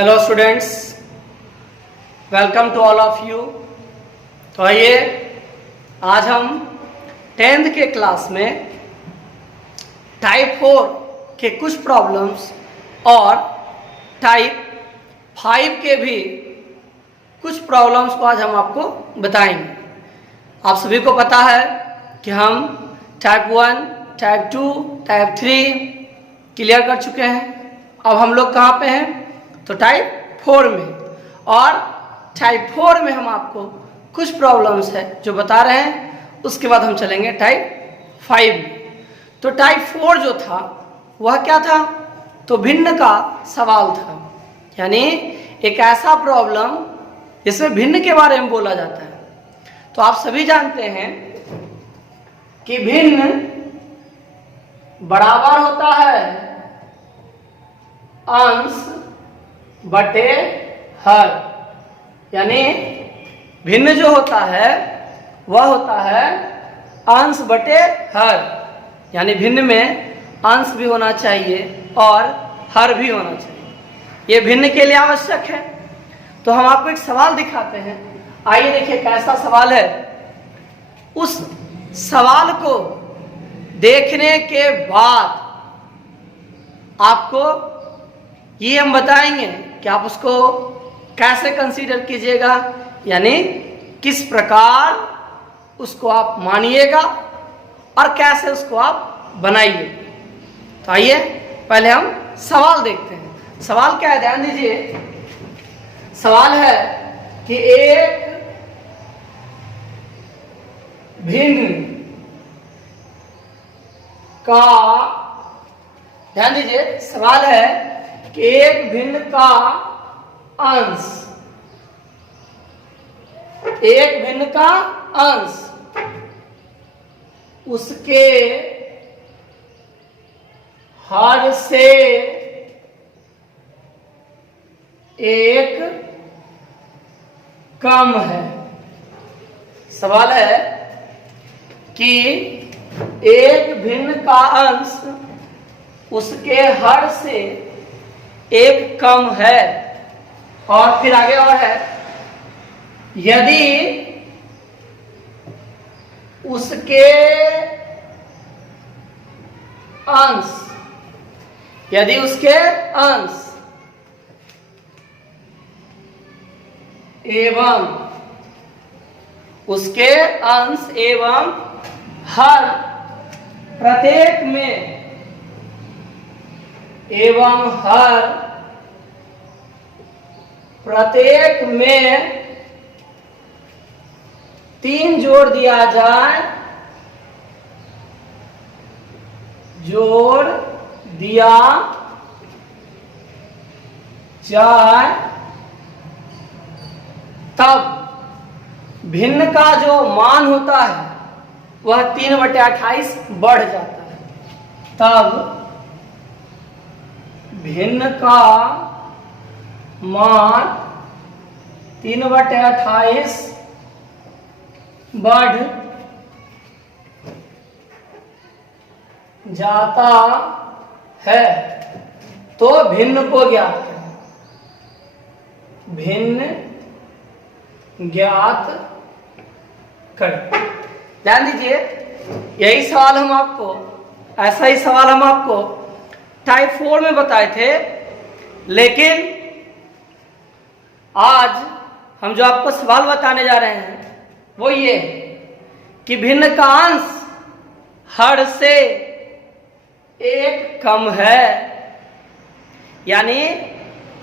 Hello students, welcome to all of you. तो आइए आज हम 10th के क्लास में टाइप 4 के कुछ प्रॉब्लम्स और टाइप 5 के भी कुछ प्रॉब्लम्स को आज हम आपको बताएंगे। आप सभी को पता है कि हम टाइप 1, टाइप 2, टाइप 3 क्लियर कर चुके हैं। अब हम लोग कहाँ पे हैं? तो टाइप 4 में। और टाइप 4 में हम आपको कुछ प्रॉब्लम्स है जो बता रहे हैं। उसके बाद हम चलेंगे टाइप 5 में। तो टाइप 4 जो था वह क्या था? तो भिन्न का सवाल था, यानी एक ऐसा प्रॉब्लम जिसमें भिन्न के बारे में बोला जाता है। तो आप सभी जानते हैं कि भिन्न बराबर होता है अंश बटे हर, यानी भिन्न जो होता है वह होता है अंश बटे हर, यानी भिन्न में अंश भी होना चाहिए और हर भी होना चाहिए। ये भिन्न के लिए आवश्यक है। तो हम आपको एक सवाल दिखाते हैं। आइए देखिए कैसा सवाल है। उस सवाल को देखने के बाद आपको ये हम बताएंगे कि आप उसको कैसे कंसीडर कीजिएगा, यानी किस प्रकार उसको आप मानिएगा और कैसे उसको आप बनाइए। तो आइए पहले हम सवाल देखते हैं। सवाल क्या है, ध्यान दीजिए। सवाल है कि एक भिन्न का, ध्यान दीजिए, सवाल है कि एक भिन्न का अंश, एक भिन्न का अंश उसके हर से एक कम है। सवाल है कि एक भिन्न का अंश उसके हर से एक कम है। और फिर आगे और है, यदि उसके अंश, यदि उसके अंश एवं उसके अंश एवं हर प्रत्येक में एवं हर प्रत्येक में 3 जोड़ दिया जाए, जोड़ दिया जाए, तब भिन्न का जो मान होता है वह 3/28 बढ़ जाता है। तब भिन्न का मान 3/28 बढ़ जाता है। तो भिन्न को ज्ञात करें। भिन्न ज्ञात करें। ध्यान दीजिए, यही सवाल हम आपको, ऐसा ही सवाल हम आपको टाइप 4 में बताए थे। लेकिन आज हम जो आपको सवाल बताने जा रहे हैं वो ये कि भिन्न का अंश हर से एक कम है। यानी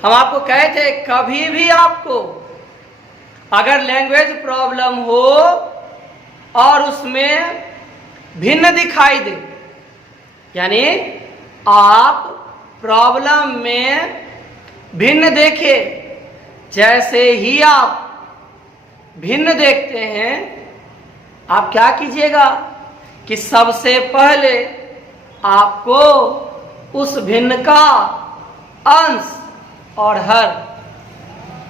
हम आपको कहे थे कभी भी आपको अगर लैंग्वेज प्रॉब्लम हो और उसमें भिन्न दिखाई दे, यानी आप प्रॉब्लम में भिन्न देखे, जैसे ही आप भिन्न देखते हैं आप क्या कीजिएगा कि सबसे पहले आपको उस भिन्न का अंश और हर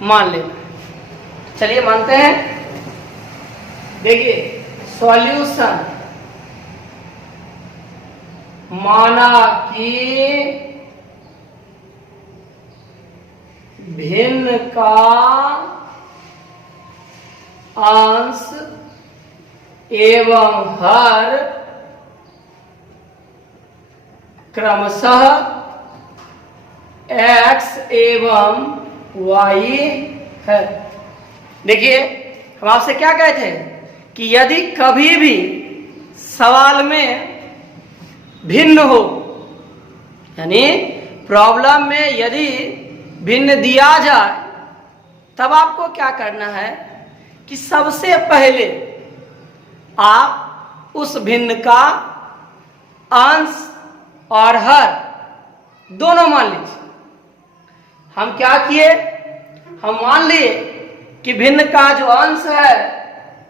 मान लेना है। चलिए मानते हैं। देखिए सॉल्यूशन, माना कि भिन्न का अंश एवं हर क्रमशः x एवं y है। देखिए, हम आपसे क्या कहे थे कि यदि कभी भी सवाल में भिन्न हो, यानी प्रॉब्लम में यदि भिन्न दिया जाए, तब आपको क्या करना है कि सबसे पहले आप उस भिन्न का अंश और हर दोनों मान लीजिए। हम क्या किए, हम मान लिए कि भिन्न का जो अंश है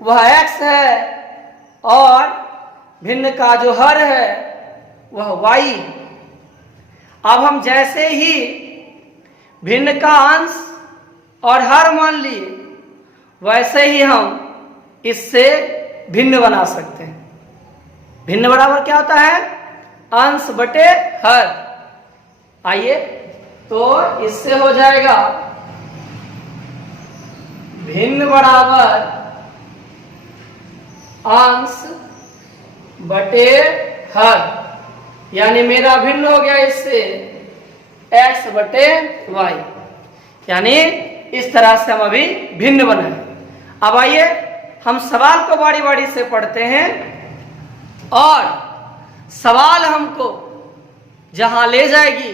वह x है और भिन्न का जो हर है वह y। अब हम जैसे ही भिन्न का अंश और हर मान लिए, वैसे ही हम इससे भिन्न बना सकते हैं। भिन्न बराबर क्या होता है, अंश बटे हर। आइए, तो इससे हो जाएगा भिन्न बराबर अंश बटे हर, यानी मेरा भिन्न हो गया इससे x बटे y, यानी इस तरह से हम अभी भिन्न बनाए। अब आइए हम सवाल को बारी बारी से पढ़ते हैं और सवाल हमको जहां ले जाएगी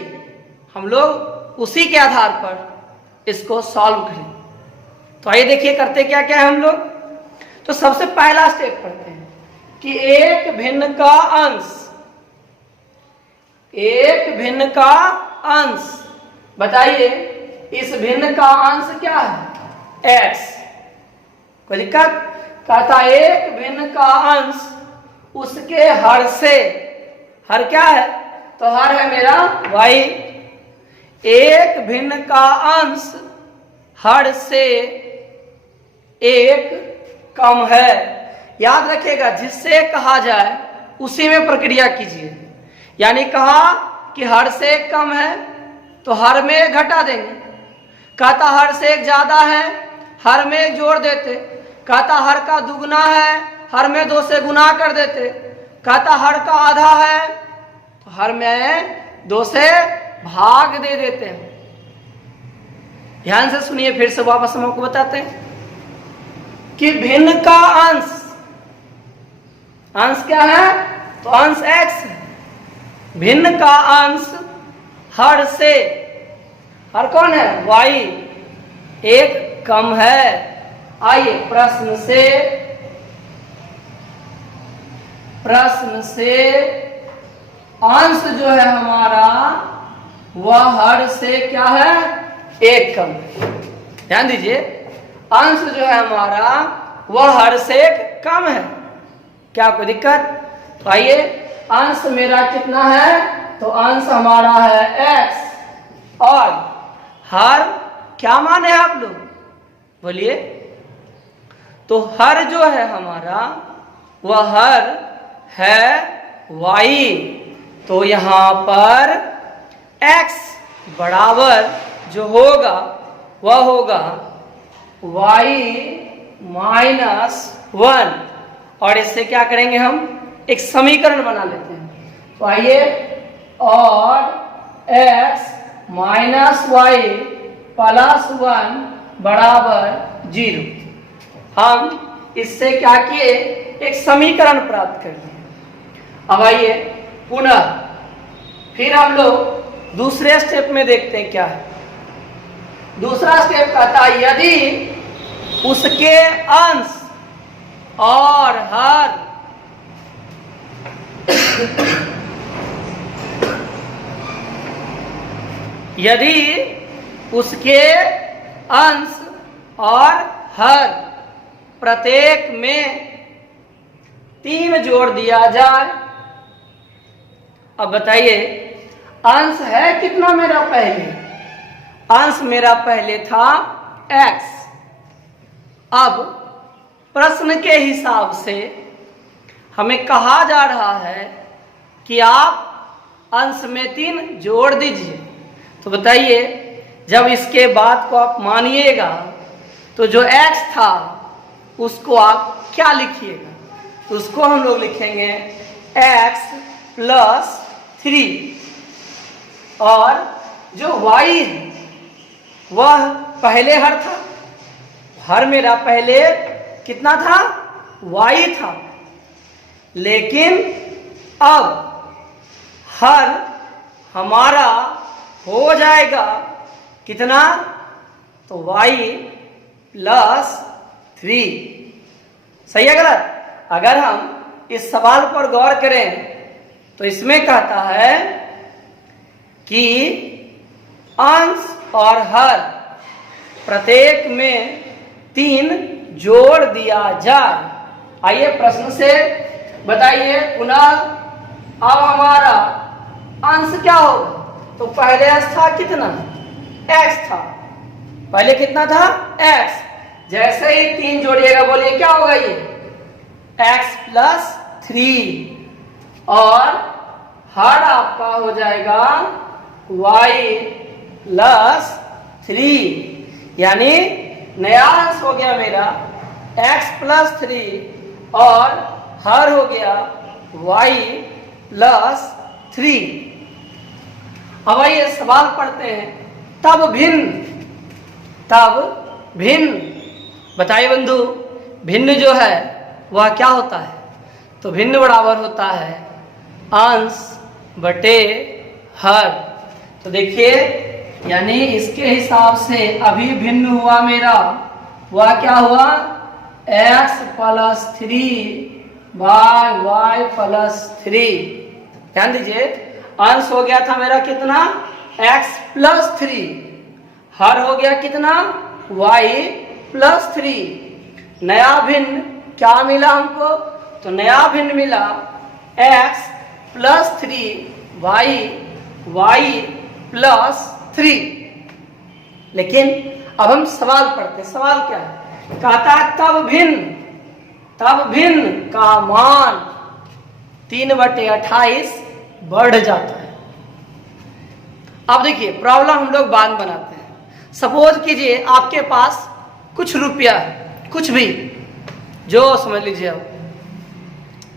हम लोग उसी के आधार पर इसको सॉल्व करें। तो आइए देखिए करते क्या क्या है हम लोग। तो सबसे पहला स्टेप पढ़ते हैं कि एक भिन्न का अंश, एक भिन्न का अंश, बताइए इस भिन्न का अंश क्या है, x। कोई दिक्कत, कहता एक भिन्न का अंश उसके हर से, हर क्या है, तो हर है मेरा y। एक भिन्न का अंश हर से एक कम है। याद रखिएगा, जिससे कहा जाए उसी में प्रक्रिया कीजिए। यानी कहा कि हर से एक कम है तो हर में एक घटा देंगे। कहता हर से एक ज्यादा है, हर में एक जोड़ देते। कहता हर का दुगना है, हर में 2 से गुना कर देते। कहता हर का आधा है तो हर में 2 से भाग दे देते हैं। ध्यान से सुनिए, फिर से वापस हम आपको बताते हैं कि भिन्न का अंश, अंश क्या है, तो अंश x है। भिन्न का अंश हर से, हर कौन है, y, एक कम है। आइए प्रश्न से अंश जो है हमारा वह हर से क्या है, एक कम। ध्यान दीजिए, अंश जो है हमारा वह हर से एक कम है। क्या कोई दिक्कत, तो आइए अंश मेरा कितना है, तो अंश हमारा है x और हर क्या माने आप लोग, बोलिए। तो हर जो है हमारा वह हर है y। तो यहां पर x बराबर जो होगा वह होगा y -1। और इससे क्या करेंगे, हम एक समीकरण बना लेते हैं। तो आइए, और x -y + 1 बराबर 0। हम इससे क्या किए, एक समीकरण प्राप्त कर लिए। अब आइए पुनः फिर हम लोग दूसरे स्टेप में देखते हैं क्या है। दूसरा स्टेप कहता है यदि उसके अंश और हर यदि उसके अंश और हर प्रत्येक में 3 जोड़ दिया जाए। अब बताइए अंश है कितना मेरा पहले, अंश मेरा पहले था x। अब प्रश्न के हिसाब से हमें कहा जा रहा है कि आप अंश में 3 जोड़ दीजिए। तो बताइए जब इसके बाद को आप मानिएगा तो जो x था उसको आप क्या लिखिएगा, तो उसको हम लोग लिखेंगे x प्लस 3 और जो y है वह पहले हर था, हर मेरा पहले कितना था, y था, लेकिन अब हर हमारा हो जाएगा कितना, तो y प्लस 3। सही है गलत? अगर हम इस सवाल पर गौर करें तो इसमें कहता है कि अंश और हर प्रत्येक में 3 जोड़ दिया जाए। आइए प्रश्न से बताइए पुनः, अब हमारा अंश क्या होगा, तो पहले था कितना, x था, पहले कितना था x, जैसे ही 3 जोड़िएगा बोलिए क्या होगा ये, x प्लस 3 और हर आपका हो जाएगा y प्लस 3, यानी नया अंश हो गया मेरा x प्लस 3 और हर हो गया y प्लस 3। अब आइए सवाल पढ़ते हैं, तब भिन्न बताइए बंधु, भिन्न जो है वह क्या होता है, तो भिन्न बराबर होता है अंश बटे हर। तो देखिए यानी इसके हिसाब से अभी भिन्न हुआ मेरा, वह क्या हुआ, x plus 3 by y plus 3। ध्यान दीजिए अंश हो गया था मेरा कितना, x प्लस 3, हर हो गया कितना, y प्लस 3। नया भिन्न क्या मिला हमको, तो नया भिन्न मिला x प्लस 3 y प्लस 3। लेकिन अब हम सवाल पढ़ते हैं, सवाल क्या है, कहता है तब भिन्न का मान 3/28 बढ़ जाता है। अब देखिए प्रॉब्लम हम लोग बाद में बनाते हैं। सपोज कीजिए आपके पास कुछ रुपया है, कुछ भी जो समझ लीजिए, आप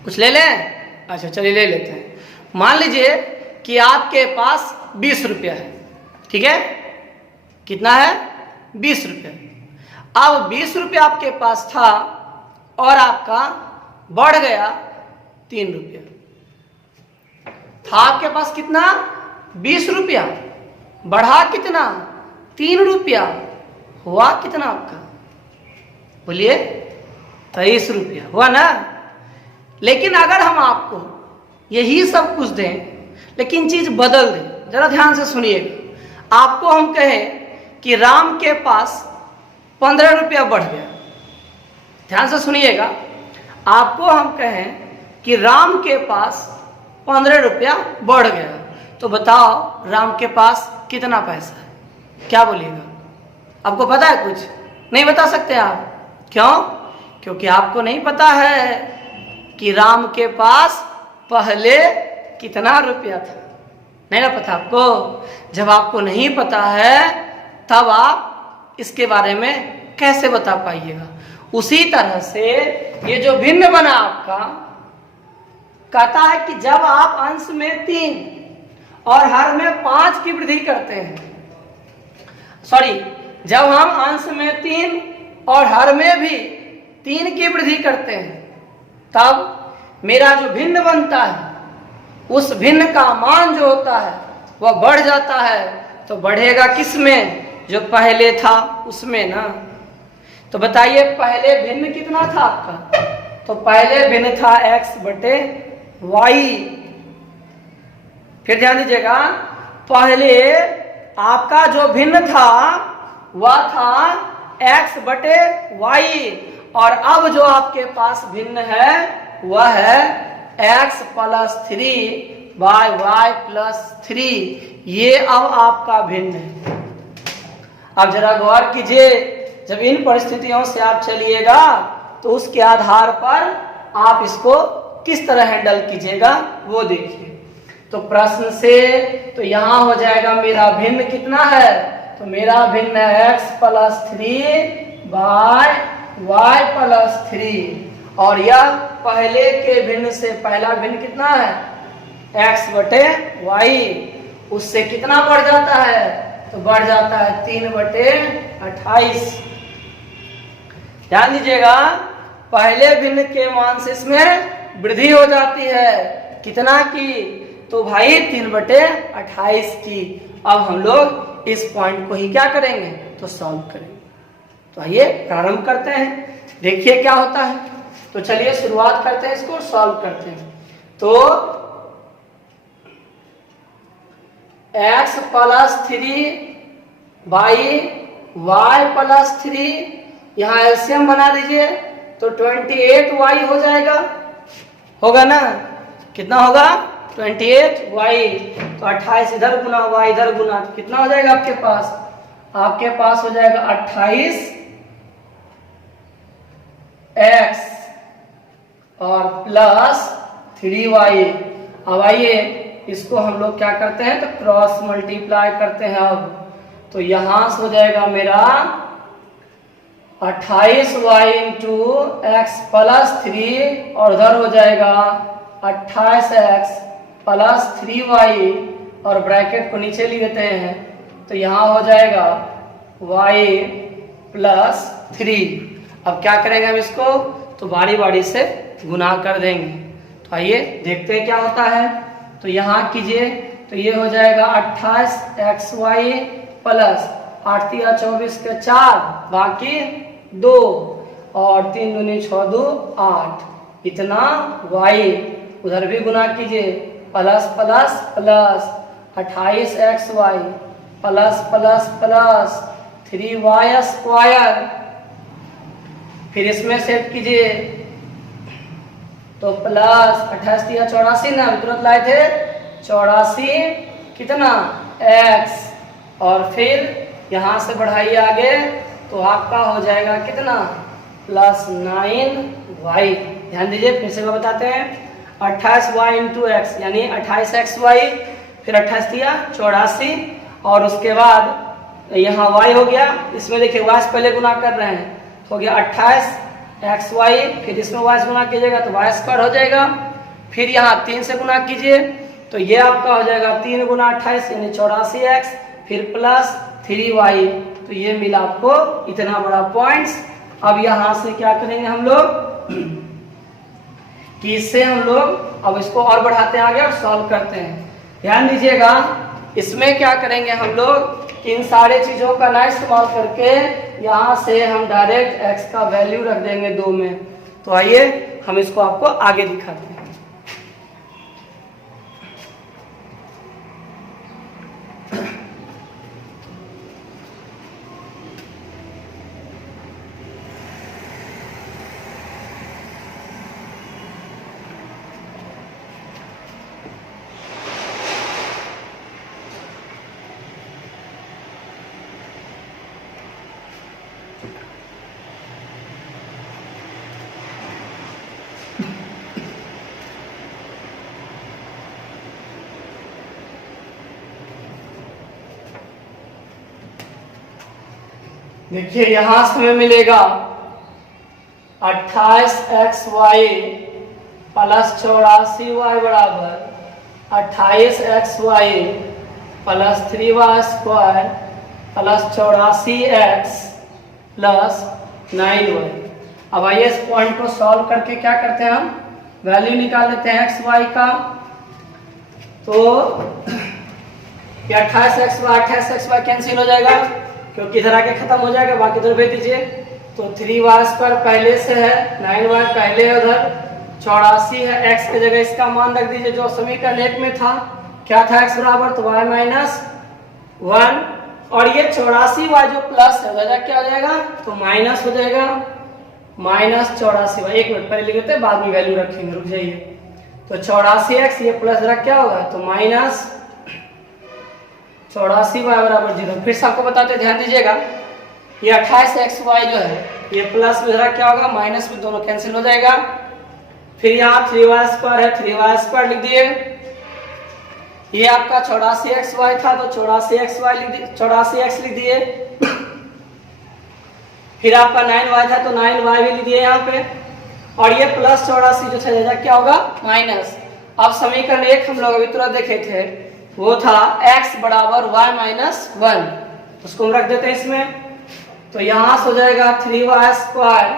कुछ ले लें, अच्छा चलिए ले लेते हैं। मान लीजिए कि आपके पास 20 रुपया है, ठीक है, कितना है, 20 रुपया। अब 20 रुपया आपके पास था और आपका बढ़ गया 3 रुपया। था आपके पास कितना, 20 रुपया, बढ़ा कितना, 3 रुपया, हुआ कितना आपका, बोलिए 23 रुपया हुआ ना। लेकिन अगर हम आपको यही सब कुछ दें लेकिन चीज बदल दें, जरा ध्यान से सुनिएगा, आपको हम कहें कि राम के पास 15 रुपया बढ़ गया, ध्यान से सुनिएगा, आपको हम कहें कि राम के पास 15 रुपया बढ़ गया, तो बताओ राम के पास कितना पैसा है, क्या बोलिएगा, आपको पता है, कुछ नहीं बता सकते आप, क्यों, क्योंकि आपको नहीं पता है कि राम के पास पहले कितना रुपया था, नहीं ना पता आपको। जब आपको नहीं पता है तब आप इसके बारे में कैसे बता पाइएगा। उसी तरह से ये जो भिन्न बना आपका, कहता है कि जब आप अंश में 3 और हर में 5 की वृद्धि करते हैं, सॉरी, जब हम अंश में 3 और हर में भी 3 की वृद्धि करते हैं, तब मेरा जो भिन्न बनता है उस भिन्न का मान जो होता है वह बढ़ जाता है। तो बढ़ेगा किस में, जो पहले था उसमें ना। तो बताइए पहले भिन्न कितना था आपका, तो पहले भिन्न था x बटे y। फिर ध्यान दीजिएगा, पहले आपका जो भिन्न था वह था x बटे y, और अब जो आपके पास भिन्न है वह है x plus 3 by y plus 3। ये अब आपका भिन्न है। अब जरा गौर कीजिए, जब इन परिस्थितियों से आप चलिएगा तो उसके आधार पर आप इसको किस तरह हैंडल कीजिएगा वो देखिए। तो प्रश्न से तो यहां हो जाएगा मेरा भिन्न कितना है, तो मेरा भिन्न है x plus 3 by y plus 3 और यह पहले के भिन्न से पहला भिन्न कितना है x बटे y, उससे कितना बढ़ जाता है तो बढ़ जाता है 3 बटे 28। ध्यान दीजिएगा पहले भिन्न के मान से इसमें वृद्धि हो जाती है, कितना की तो भाई 3 बटे 28 की। अब हम लोग इस पॉइंट को ही क्या करेंगे तो सॉल्व करेंगे। तो आइए प्रारंभ करते हैं, देखिए क्या होता है। तो चलिए शुरुआत करते हैं, इसको सॉल्व करते हैं। तो x plus 3 by y plus 3 यहाँ एलसीएम बना दीजिए तो 28y हो जाएगा, होगा ना, कितना होगा 28y। तो 28 इधर गुना y इधर गुना कितना हो जाएगा आपके पास हो जाएगा 28x और प्लस 3y। अब आइए इसको हम लोग क्या करते हैं तो क्रॉस मल्टीप्लाई करते हैं। अब तो यहां से हो जाएगा मेरा 28y इंटू एक्स प्लस 3 और उधर हो जाएगा 28x प्लस 3y और ब्रैकेट को नीचे ले लेते हैं तो यहाँ हो जाएगा y प्लस 3। अब क्या करेंगे हम इसको तो बारी बारी से गुना कर देंगे। तो आइए देखते हैं क्या होता है। तो यहाँ कीजिए तो ये हो जाएगा 28xy प्लस 8 या 24 के 4 बाकी 2 और 3 दूनी 6 2 8 इतना y, उधर भी गुना कीजिए plus plus plus 28xy plus plus plus 3y square, फिर इसमें सेट कीजिए तो प्लस 28 या 84 ना तुरंत लाए थे 84 कितना x और फिर यहाँ से बढ़ाइए आगे तो आपका हो जाएगा कितना प्लस 9y। ध्यान दीजिए फिर से बताते हैं 28y इंटू एक्स यानी 28xy फिर 28 या 84 और उसके बाद यहाँ y हो गया, इसमें देखिए y से पहले गुना कर रहे हैं तो हो गया 28xy फिर इसमें y से गुना कीजिएगा तो y स्क्वायर हो जाएगा, फिर यहाँ 3 से गुना कीजिए तो ये आपका हो जाएगा 3 गुना 28 यानी 84x फिर प्लस 3y। तो ये मिला आपको इतना बड़ा पॉइंट्स। अब यहाँ से क्या करेंगे हम लोग कि इससे हम लोग अब इसको और बढ़ाते हैं आगे और सॉल्व करते हैं। ध्यान दीजिएगा इसमें क्या करेंगे हम लोग इन सारे चीजों का ना इस्तेमाल करके यहाँ से हम डायरेक्ट x का वैल्यू रख देंगे 2 में। तो आइए हम इसको आपको आगे दिखाते हैं। देखिए यहां से हमें मिलेगा 28xy प्लस 84y बराबर 28xy plus 3y square plus 84x plus 9y। अब आइए इस पॉइंट को सॉल्व करके क्या करते हैं हम वैल्यू निकाल लेते हैं xy का। तो ये 28xy कैंसिल हो जाएगा क्योंकि इधर आके खत्म हो जाएगा, बाकी इधर भेज दीजिए। तो 3y स्क्वायर पहले से है 9y पहले है, उधर 84 है, x की जगह इसका मान रख दीजिए जो समीकरण 1 में था। क्या था x बराबर तो y माइनस 1 और ये 84y जो प्लस है उधर क्या हो जाएगा तो माइनस हो जाएगा माइनस 84y। 1 मिनट पहले लिख लेते हैं बाद में वैल्यू रखेंगे, रुक जाइए। तो 84x ये प्लस रख क्या होगा तो माइनस 84y बराबर 0। फिर से आपको बताते हैं ध्यान दीजिएगा ये 28xy जो है ये प्लस में जरा क्या होगा माइनस में दोनों कैंसिल हो जाएगा। फिर यहाँ 3y स्क्वायर है 3y स्क्वायर लिख दिए ये आपका 84xy था तो 84x लिख दिए। फिर आपका 9y था तो 9y भी लिख दिए यहाँ पे, और ये प्लस 84 जो चलेगा क्या होगा माइनस। अब समीकरण 1 हम लोग अभी तुरंत देखे थे, वो था x बराबर y माइनस 1, उसको हम रख देते हैं इसमें। तो यहाँ से हो जाएगा 3y square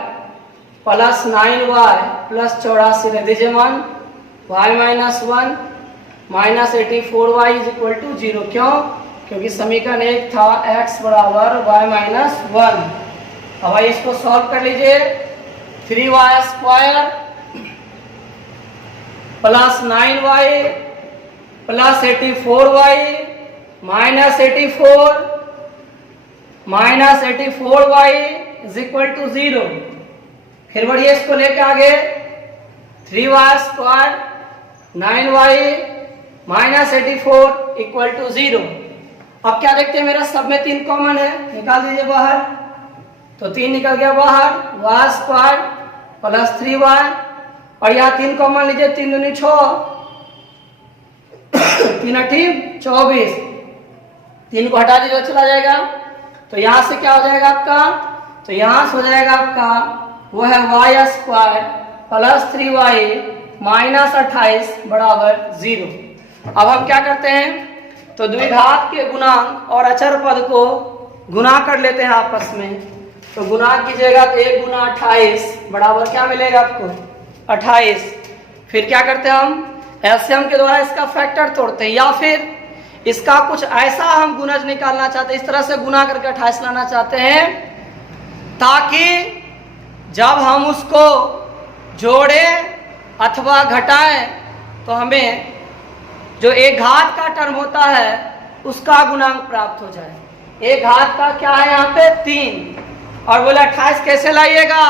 plus 9y plus 84 रख दीजिए मान, y minus 1 minus 84y is equal to 0। क्यों? क्योंकि समीकरण 1 था x बराबर y माइनस 1। अब भाई इसको सॉल्व कर लीजिए। 3y square plus 9y plus 84y minus 84y is equal to 0। फिर बढ़िए इसको लेके आगे, 3y square 9y minus 84 equal to 0। अब क्या देखते हैं, मेरा सब में 3 कॉमन है, निकाल दीजिए बाहर। तो 3 निकल गया बाहर, y स्क्वायर प्लस 3y, और यहाँ 3 कॉमन लीजिए, 3 दूनी 6, 3 8 24, 3 को हटा दीजिए चला जाएगा। तो यहाँ से क्या हो जाएगा आपका, तो यहाँ से हो जाएगा आपका वो है y square plus 3y minus 28 बराबर 0। अब हम क्या करते हैं, तो द्विघात के गुणांक और अचर पद को गुना कर लेते हैं आपस में। तो गुना कीजिएगा तो 1 गुना 28 बराबर क्या मिलेगा आपको 28। फिर क्या करते हैं हम, एलसीएम के द्वारा इसका फैक्टर तोड़ते हैं, या फिर इसका कुछ ऐसा हम गुणज निकालना चाहते हैं, इस तरह से गुना करके 28 लाना चाहते हैं ताकि जब हम उसको जोड़े अथवा घटाएं तो हमें जो एक घात का टर्म होता है उसका गुणांक प्राप्त हो जाए। एक घात का क्या है यहाँ पे 3, और बोले 28 कैसे लाइएगा,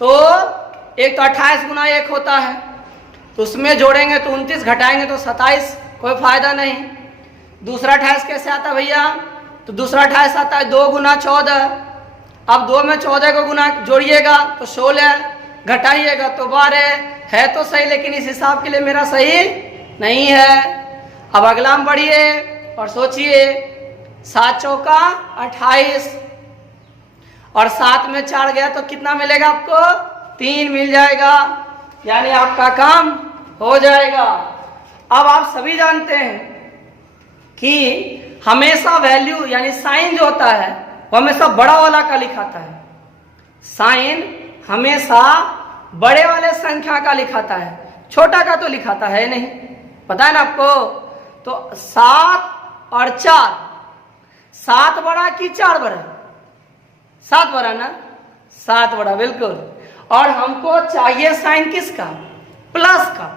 तो एक तो 28 गुना 1 होता है, तो उसमें जोड़ेंगे तो 29, घटाएंगे तो 27, कोई फायदा नहीं। दूसरा 28 कैसे आता भैया, तो दूसरा 28 आता है 2 गुना 14। अब 2 में 14 को गुना जोड़िएगा तो 16, घटाइएगा तो 12। है तो सही, लेकिन इस हिसाब के लिए मेरा सही नहीं है। अब अगला हम बढ़िए और सोचिए, 7 चौका 28, और 7 में 4 गया तो कितना मिलेगा आपको 3 मिल जाएगा, यानी आपका काम हो जाएगा। अब आप सभी जानते हैं कि हमेशा वैल्यू यानी साइन जो होता है वो हमेशा बड़ा वाला का लिखाता है। साइन हमेशा बड़े वाले संख्या का लिखाता है, छोटा का तो लिखाता है नहीं, पता है ना आपको। तो 7 और 4, 7 बड़ा कि 4 बड़ा, 7 बड़ा ना, 7 बड़ा बिल्कुल। और हमको चाहिए साइन किसका, प्लस का।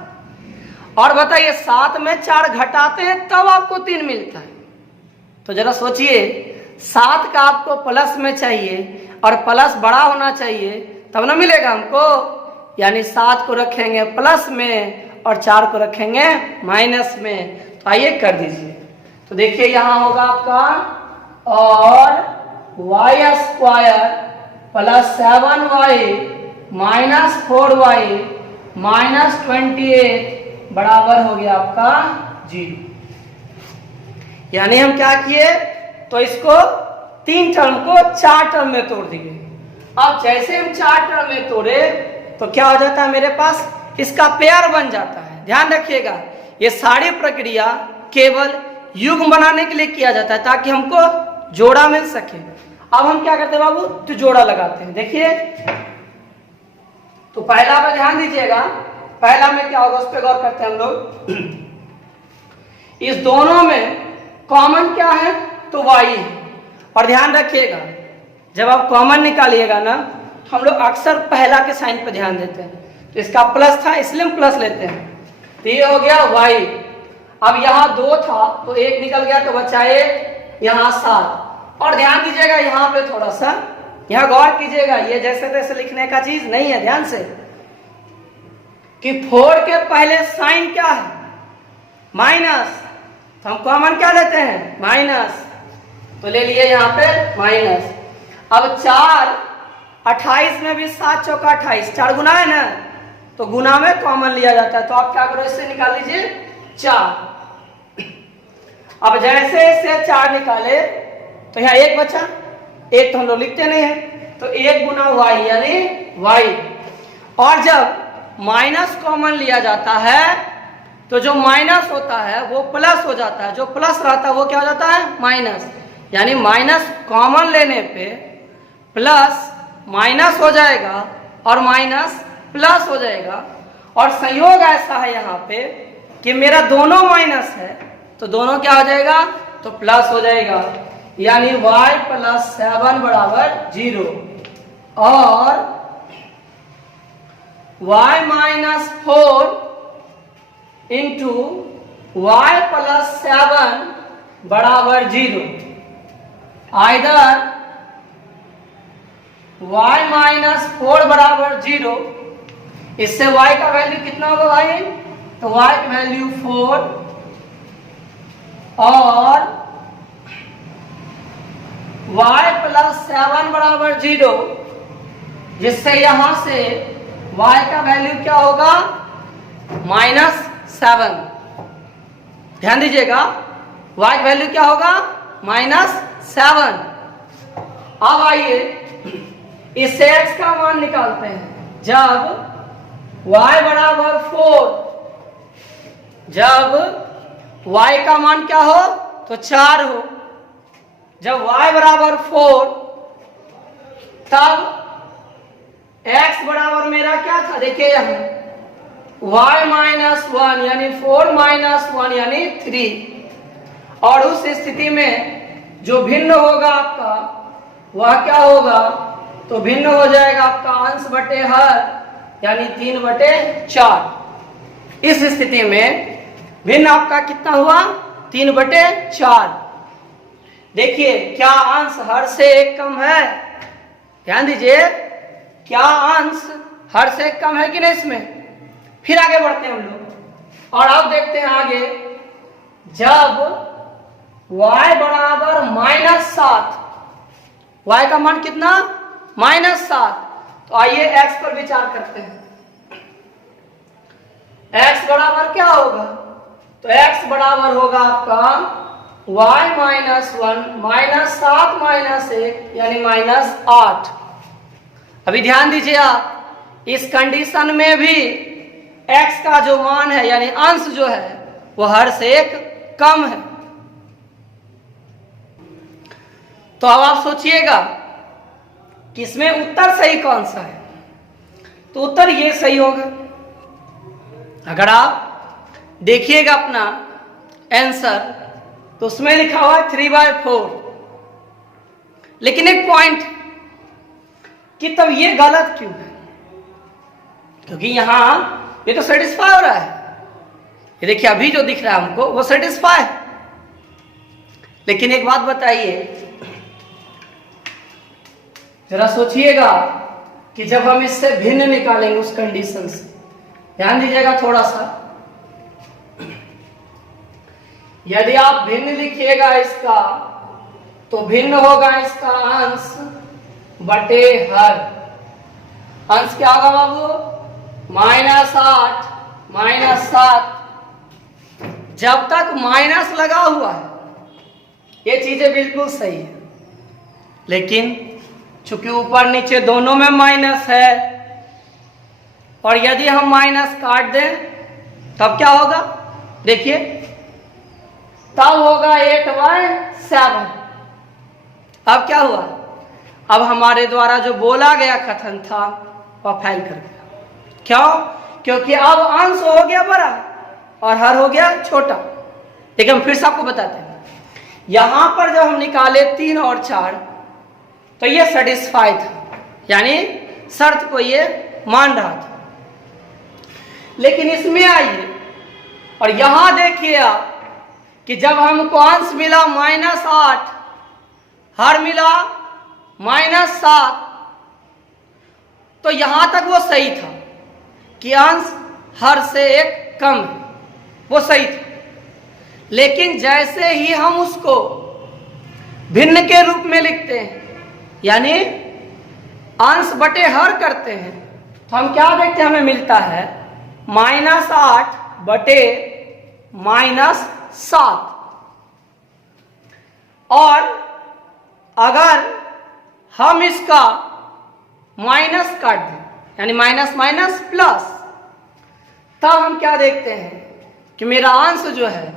और बताइए 7 में 4 घटाते हैं तब आपको 3 मिलता है। तो जरा सोचिए, 7 का आपको प्लस में चाहिए और प्लस बड़ा होना चाहिए तब ना मिलेगा हमको, यानी 7 को रखेंगे प्लस में और 4 को रखेंगे माइनस में। तो आइए कर दीजिए। तो देखिए यहाँ होगा आपका और y square plus 7y minus 4y minus 28 बराबर हो गया आपका 0। यानी हम क्या किए, तो इसको 3 टर्म को 4 टर्म में तोड़ दिए। अब जैसे हम 4 टर्म में तोड़े तो क्या हो जाता है, मेरे पास इसका पेयर बन जाता है। ध्यान रखिएगा, ये सारी प्रक्रिया केवल युग्म बनाने के लिए किया जाता है ताकि हमको जोड़ा मिल सके। अब हम क्या करते हैं बाबू, तो जोड़ा लगाते हैं। देखिए तो पहला पे ध्यान दीजिएगा, पहला में क्या होगा उस पर गौर करते हैं हम लोग। इस दोनों में कॉमन क्या है, तो y है। और ध्यान रखिएगा, जब आप कॉमन निकालिएगा ना तो हम लोग अक्सर पहला के साइन पे ध्यान देते हैं। तो इसका प्लस था इसलिए हम प्लस लेते हैं। तो ये हो गया y। अब यहाँ 2 था तो 1 निकल गया तो बचा यहाँ 7। और ध्यान दीजिएगा यहाँ पे थोड़ा सा, यहाँ गौर कीजिएगा, ये जैसे तैसे लिखने का चीज नहीं है। ध्यान से कि 4 के पहले साइन क्या है, माइनस, तो हम कॉमन क्या लेते हैं, माइनस। तो ले लिए यहाँ पे माइनस। अब 4 28 में भी 7 चौका 28, 4 गुना है ना, तो गुना में कॉमन लिया जाता है। तो आप क्या करो, इससे निकाल लीजिए 4। अब जैसे इससे 4 निकाले तो यहाँ 1 बचा, 1 तो हम लोग लिखते नहीं है, तो 1 गुना y यानी y। और जब माइनस कॉमन लिया जाता है तो जो माइनस होता है वो प्लस हो जाता है, जो प्लस रहता है वो क्या हो जाता है, माइनस। यानी माइनस कॉमन लेने पे प्लस माइनस हो जाएगा और माइनस प्लस हो जाएगा। और संयोग ऐसा है यहाँ पे कि मेरा दोनों माइनस है तो दोनों क्या हो जाएगा, तो प्लस हो जाएगा। यानी y + 7 = 0 और y - 4 into y + 7 = 0। Either y - 4 = 0, इससे y का वैल्यू कितना होगा भाई, तो y की वैल्यू 4 और y + 7 = 0, जिससे यहां से y का वैल्यू क्या होगा, -7। ध्यान दीजिएगा, y का वैल्यू क्या होगा, -7। अब आइए इससे x का मान निकालते हैं। जब y = 4, जब y का मान क्या हो, तो 4 हो। जब y = 4 तब x बराबर मेरा क्या था, देखिए यहाँ y - 1 यानी 4 - 1 यानी 3। और उस स्थिति में जो भिन्न होगा आपका वह क्या होगा, तो भिन्न हो जाएगा आपका अंश बटे हर, यानी 3/4। इस स्थिति में भिन्न आपका कितना हुआ, 3/4। देखिए क्या अंश हर से 1 कम है, ध्यान दीजिए, क्या अंश हर से 1 कम है कि नहीं इसमें। फिर आगे बढ़ते हैं हम लोग और अब देखते हैं आगे। जब y = -7, y का मान कितना, -7, तो आइए x पर विचार करते हैं। x बराबर क्या होगा, तो x बराबर होगा आपका y - 1 -7 - 1 यानी -8। अभी ध्यान दीजिए आप, इस कंडीशन में भी x का जो मान है यानी अंश जो है वो हर से 1 कम है। तो अब आप सोचिएगा कि इसमें उत्तर सही कौन सा है, तो उत्तर ये सही होगा। अगर आप देखिएगा अपना आंसर तो उसमें लिखा हुआ है 3/4, लेकिन एक पॉइंट कि तब ये गलत क्यों है, क्योंकि यहां ये तो सेटिस्फाई हो रहा है। ये देखिए अभी जो दिख रहा है हमको वो सेटिस्फाई है। लेकिन एक बात बताइए, जरा सोचिएगा कि जब हम इससे भिन्न निकालेंगे उस कंडीशन से, ध्यान दीजिएगा थोड़ा सा, यदि आप भिन्न लिखिएगा इसका तो भिन्न होगा इसका अंश बटे हर। अंश क्या होगा बाबू, -8 -7। जब तक माइनस लगा हुआ है ये चीजें बिल्कुल सही है, लेकिन चूंकि ऊपर नीचे दोनों में माइनस है और यदि हम माइनस काट दें तब क्या होगा, देखिए तब होगा 8/7। अब क्या हुआ, अब हमारे द्वारा जो बोला गया कथन था वह फेल कर गया। क्यों, क्योंकि अब अंश हो गया बड़ा और हर हो गया छोटा। लेकिन हम फिर से आपको बताते हैं, यहां पर जब हम निकाले 3 और 4 तो ये सेटिस्फाई था, यानी शर्त को ये मान रहा था। लेकिन इसमें आइए और यहां देखिए आप कि जब हमको अंश मिला -8, हर मिला -7, तो यहां तक वो सही था कि अंश हर से 1 कम है, वो सही था। लेकिन जैसे ही हम उसको भिन्न के रूप में लिखते हैं, यानी अंश बटे हर करते हैं, तो हम क्या देखते हैं, हमें मिलता है -8 बटे -7। और अगर हम इसका माइनस काट दें, यानी माइनस माइनस प्लस, तब हम क्या देखते हैं कि मेरा अंश जो है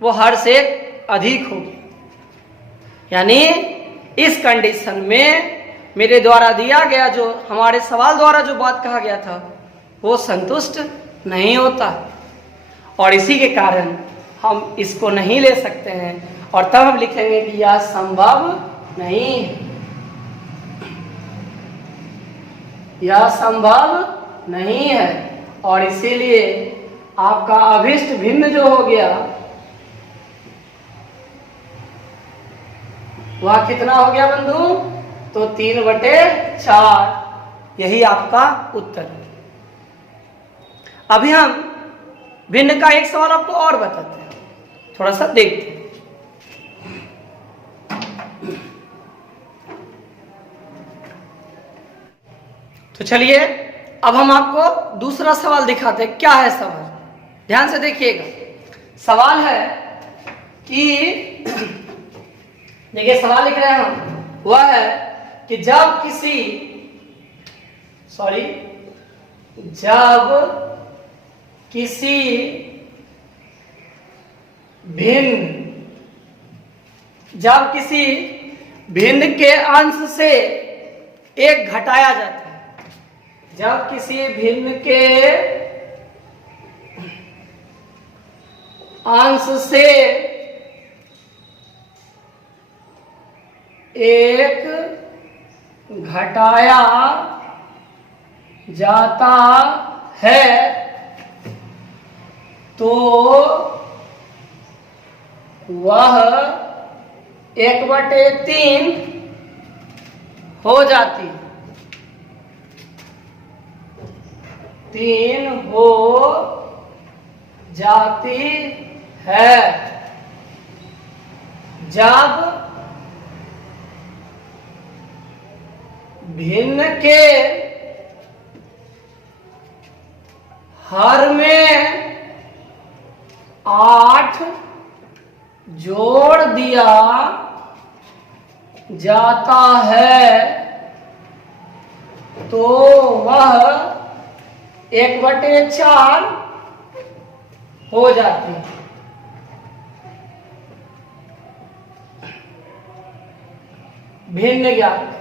वो हर से अधिक हो गया। यानी इस कंडीशन में मेरे द्वारा दिया गया, जो हमारे सवाल द्वारा जो बात कहा गया था, वो संतुष्ट नहीं होता, और इसी के कारण हम इसको नहीं ले सकते हैं, और तब हम लिखेंगे कि यह संभव नहीं है, यह संभव नहीं है। और इसीलिए आपका अभिष्ट भिन्न जो हो गया वह कितना हो गया बंधु? तो 3/4, यही आपका उत्तर है। अभी हम भिन्न का एक सवाल आपको और बताते हैं, थोड़ा सा देखते हैं। तो चलिए अब हम आपको दूसरा सवाल दिखाते हैं। क्या है सवाल? ध्यान से देखिएगा। सवाल है कि देखिए सवाल लिख रहे हैं हम, वह है कि जब किसी भिन्न के अंश से एक घटाया जाता है, जब किसी भिन्न के अंश से एक घटाया जाता है तो वह 1/3 हो जाती है, 3 हो जाती है जब भिन्न के हर में 8 जोड़ दिया जाता है तो वह 1/4 हो जाती है। भिन्न ज्ञात।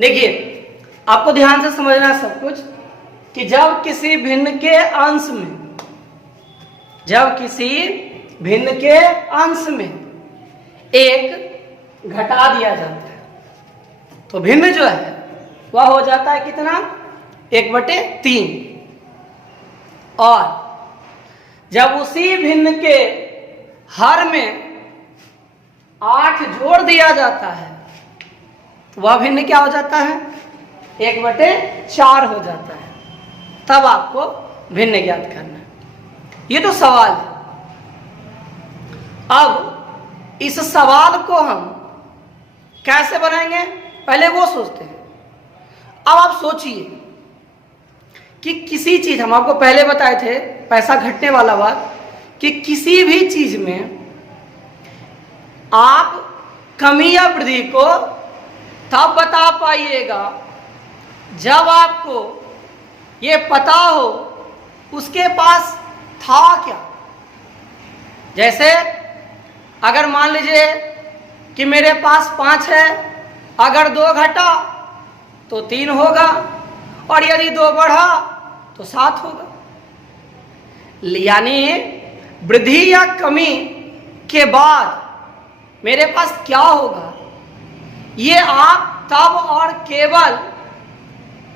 देखिए आपको ध्यान से समझना है सब कुछ, कि जब किसी भिन्न के अंश में, जब किसी भिन्न के अंश में एक घटा दिया जाता है तो भिन्न जो है वह हो जाता है कितना? 1/3। और जब उसी भिन्न के हर में 8 जोड़ दिया जाता है तो वह भिन्न क्या हो जाता है? 1/4 हो जाता है। तब आपको भिन्न ज्ञात करना है। ये तो सवाल है। अब इस सवाल को हम कैसे बनाएंगे, पहले वो सोचते हैं। अब आप सोचिए कि किसी चीज, हम आपको पहले बताए थे पैसा घटने वाला बात, कि किसी भी चीज में आप कमी या वृद्धि को तब बता पाइएगा जब आपको ये पता हो उसके पास था क्या। जैसे अगर मान लीजिए कि मेरे पास 5 है, अगर 2 घटा तो 3 होगा, और यदि 2 बढ़ा तो 7 होगा। यानी वृद्धि या कमी के बाद मेरे पास क्या होगा, ये आप तब और केवल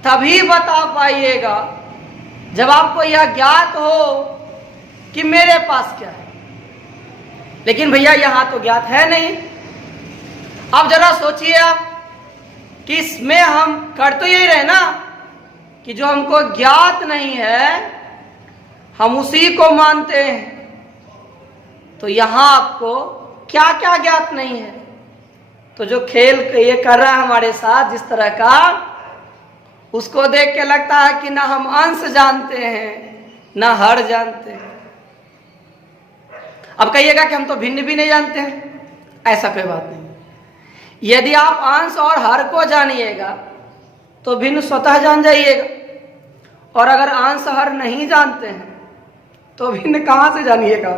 तभी बता पाइएगा जब आपको यह ज्ञात हो कि मेरे पास क्या है। लेकिन भैया यहां तो ज्ञात है नहीं। अब जरा सोचिए आप कि इसमें हम कर तो यही रहे ना कि जो हमको ज्ञात नहीं है हम उसी को मानते हैं। तो यहां आपको क्या क्या ज्ञात नहीं है। तो जो खेल ये कर रहा है हमारे साथ जिस तरह का, उसको देख के लगता है कि ना हम अंश जानते हैं ना हर जानते हैं। अब कहिएगा कि हम तो भिन्न भी नहीं जानते हैं, ऐसा कोई बात नहीं। यदि आप अंश और हर को जानिएगा तो भिन्न स्वतः जान जाइएगा, और अगर अंश हर नहीं जानते हैं तो भिन्न कहां से जानिएगा।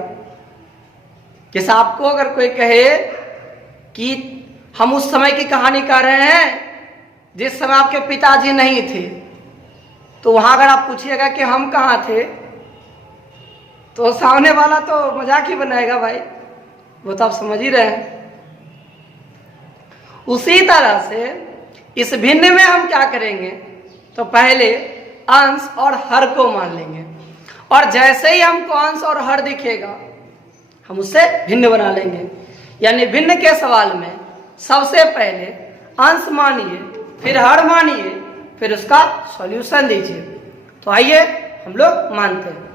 जैसे आपको अगर कोई कहे कि हम उस समय की कहानी कर रहे हैं जिस समय आपके पिताजी नहीं थे, तो वहां अगर आप पूछिएगा कि हम कहाँ थे, तो सामने वाला तो मजाक ही बनाएगा भाई, वो तो आप समझ ही रहे हैं। उसी तरह से इस भिन्न में हम क्या करेंगे, तो पहले अंश और हर को मान लेंगे, और जैसे ही हमको अंश और हर दिखेगा हम उससे भिन्न बना लेंगे। यानी भिन्न के सवाल में सबसे पहले अंश मानिए, फिर हर मानिए, फिर उसका सॉल्यूशन दीजिए। तो आइए हम लोग मानते हैं।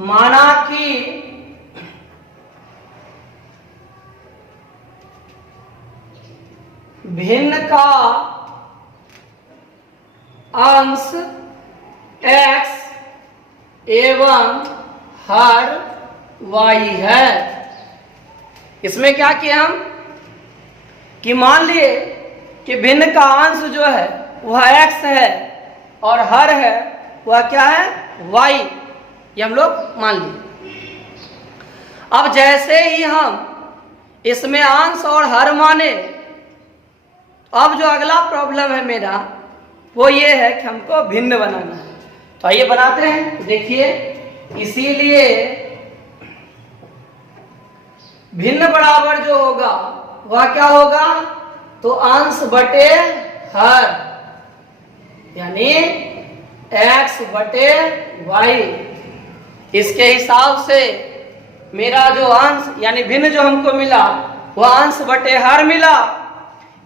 माना कि भिन्न का अंश x एवं हर y है। इसमें क्या किया हम कि मान लिए कि भिन्न का अंश जो है वह x है और हर है वह क्या है y, ये हम लोग मान लिए। अब जैसे ही हम इसमें अंश और हर माने, अब जो अगला प्रॉब्लम है मेरा वो ये है कि हमको भिन्न बनाना है। तो आइए बनाते हैं। देखिए, इसीलिए भिन्न बराबर जो होगा वह क्या होगा, तो अंश बटे हर, यानी x बटे y। इसके हिसाब से मेरा जो अंश यानी भिन्न जो हमको मिला वह अंश बटे हर मिला,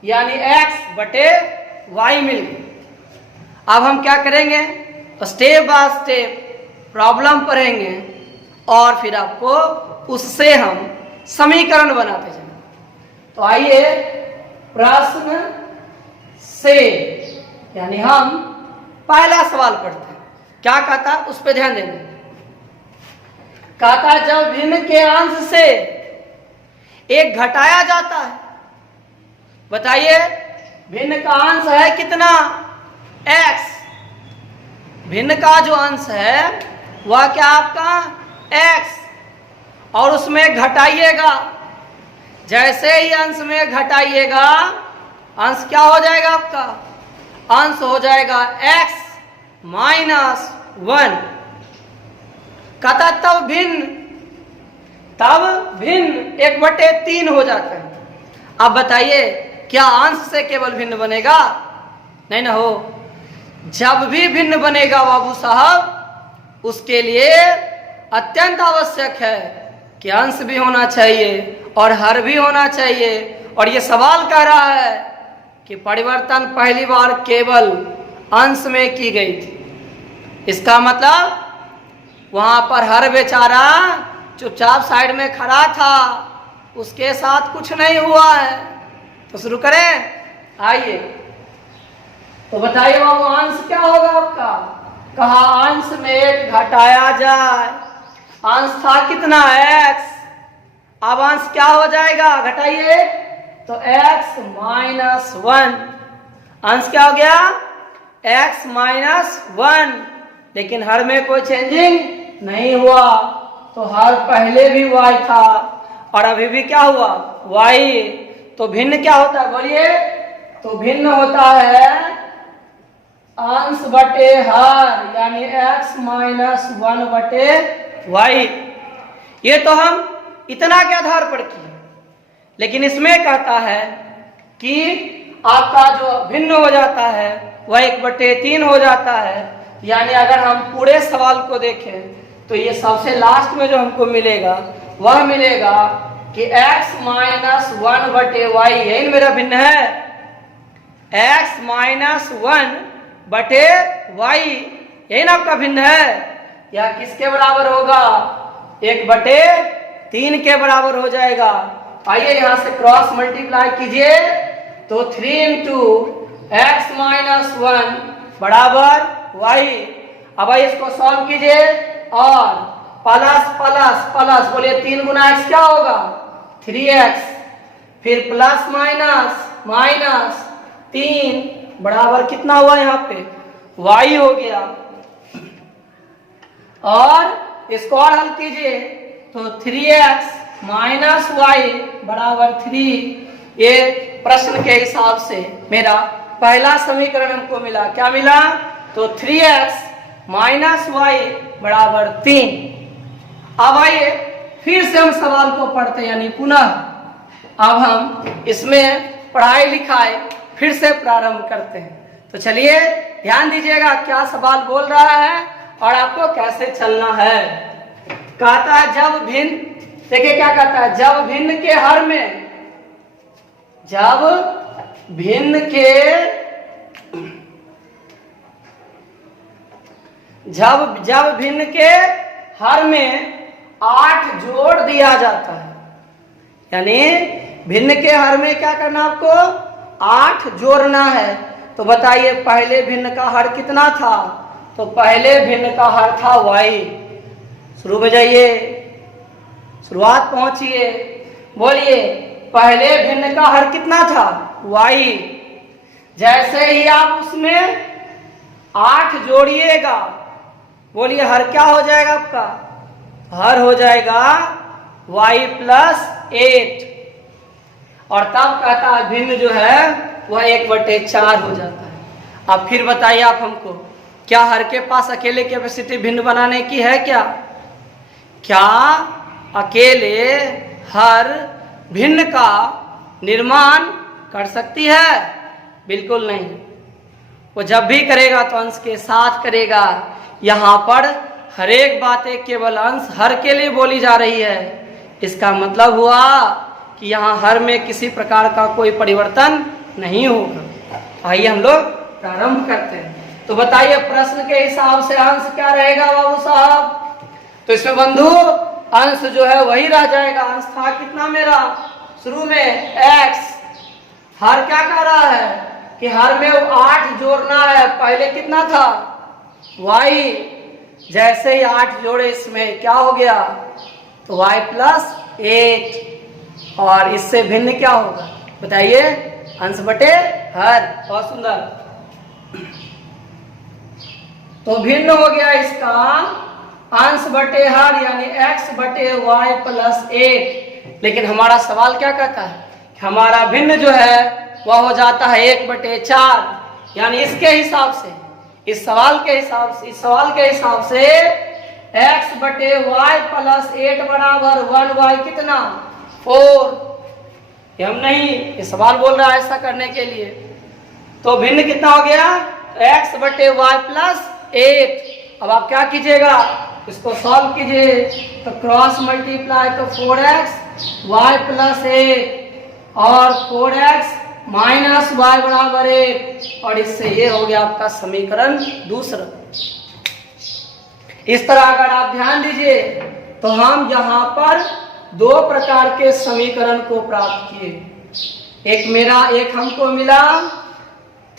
यानी x बटे y मिल गई। अब हम क्या करेंगे, तो स्टेप बाय स्टेप प्रॉब्लम पढ़ेंगे और फिर आपको उससे हम समीकरण बनाते जाएंगे। तो आइए प्रश्न से यानी हम पहला सवाल पढ़ते हैं। क्या कहता है उस पर ध्यान देना। कहता है जब भिन्न के अंश से एक घटाया जाता है, बताइए भिन्न का अंश है कितना, x। भिन्न का जो अंश है वह क्या आपका x, और उसमें घटाइएगा। जैसे ही अंश में घटाइएगा अंश क्या हो जाएगा आपका, अंश हो जाएगा x माइनस 1। कहता तब भिन्न 1/3 हो जाता है। अब बताइए क्या अंश से केवल भिन्न बनेगा, नहीं ना हो। जब भी भिन्न बनेगा बाबू साहब, उसके लिए अत्यंत आवश्यक है कि अंश भी होना चाहिए और हर भी होना चाहिए। और ये सवाल कह रहा है कि परिवर्तन पहली बार केवल अंश में की गई थी। इसका मतलब वहां पर हर बेचारा चुपचाप साइड में खड़ा था, उसके साथ कुछ नहीं हुआ है। तो शुरू करें, आइए। तो बताइए बाबू अंश क्या होगा आपका, कहा अंश में एक घटाया जाए। अंश था कितना x, अब अंश क्या हो जाएगा, घटाइए तो x माइनस 1। अंश क्या हो गया, x माइनस 1। लेकिन हर में कोई चेंजिंग नहीं हुआ, तो हर पहले भी y था और अभी भी क्या हुआ y। तो भिन्न क्या होता है बोलिए, तो भिन्न होता है अंश बटे हर, यानी x माइनस 1 बटे y। ये तो हम इतना के आधार पर किए, लेकिन इसमें कहता है कि आपका जो भिन्न हो जाता है वह 1/3 हो जाता है। यानी अगर हम पूरे सवाल को देखें तो ये सबसे लास्ट में जो हमको मिलेगा वह मिलेगा कि x माइनस 1 बटे y, यही मेरा भिन्न है। x माइनस 1 बटे y, यही ना आपका भिन्न है। यह किसके बराबर होगा, 1/3 के बराबर हो जाएगा। आइए यहां से क्रॉस मल्टीप्लाई कीजिए, तो 3 into x माइनस 1 बराबर वाई। अब इसको सॉल्व कीजिए और प्लस प्लस प्लस बोलिए 3 गुना एक्स क्या होगा 3x, फिर प्लस माइनस माइनस 3 बराबर कितना हुआ यहाँ पे y हो गया। और इसको और हल कीजिए तो 3x माइनस वाई बराबर 3। ये प्रश्न के हिसाब से मेरा पहला समीकरण हमको मिला, क्या मिला तो 3x माइनस वाई बराबर 3। अब आइए फिर से हम सवाल को पढ़ते हैं, यानी पुनः अब हम इसमें पढ़ाई लिखाई फिर से प्रारंभ करते हैं। तो चलिए ध्यान दीजिएगा क्या सवाल बोल रहा है और आपको कैसे चलना है। कहता है जब भिन्न, देखिए क्या कहता है, जब भिन्न के हर में, जब भिन्न के हर में 8 जोड़ दिया जाता है, यानी भिन्न के हर में क्या करना आपको 8 जोड़ना है। तो बताइए पहले भिन्न का हर कितना था, तो पहले भिन्न का हर था y। शुरू में जाइए, शुरुआत पहुंचिए, बोलिए पहले भिन्न का हर कितना था y। जैसे ही आप उसमें 8 जोड़िएगा, बोलिए हर क्या हो जाएगा आपका, हर हो जाएगा y प्लस 8। और तब कहता है भिन्न जो है वह 1/4 हो जाता है। अब फिर बताइए आप हमको, क्या हर के पास अकेले कैपेसिटी भिन्न बनाने की है क्या? क्या अकेले हर भिन्न का निर्माण कर सकती है? बिल्कुल नहीं। वो जब भी करेगा तो अंश के साथ करेगा। यहाँ पर हर एक बातें केवल अंश हर के लिए बोली जा रही है। इसका मतलब हुआ कि यहाँ हर में किसी प्रकार का कोई परिवर्तन नहीं होगा। आइए हम लोग प्रारंभ करते हैं। तो बताइए प्रश्न के हिसाब से अंश क्या रहेगा बाबू साहब? तो इसमें बंधु अंश जो है वही रह जाएगा। अंश था कितना मेरा शुरू में x। हर क्या कह रहा है कि हर में 8 जोड़ना है, पहले कितना था y। जैसे ही 8 जोड़े इसमें क्या हो गया तो y प्लस 8। और इससे भिन्न क्या होगा बताइए, अंश बटे हर। बहुत सुंदर। तो भिन्न हो गया इसका अंश बटे हर, यानी x बटे वाई प्लस 8। लेकिन हमारा सवाल क्या कहता है, हमारा भिन्न जो है वह हो जाता है 1/4। यानी इसके हिसाब से, इस सवाल के हिसाब से x बटे वाई प्लस 8 बराबर 1y कितना 4। ये हम नहीं, ये सवाल बोल रहा है ऐसा करने के लिए। तो भिन्न कितना हो गया x बटे वाई प्लस 8। अब आप क्या कीजिएगा, इसको सॉल्व कीजिए तो क्रॉस मल्टीप्लाई तो 4x y प्लस 8 और 4x माइनस y बराबर 8। और इससे ये हो गया आपका समीकरण दूसरा। इस तरह अगर आप ध्यान दीजिए तो हम यहाँ पर 2 प्रकार के समीकरण को प्राप्त किए। एक हमको मिला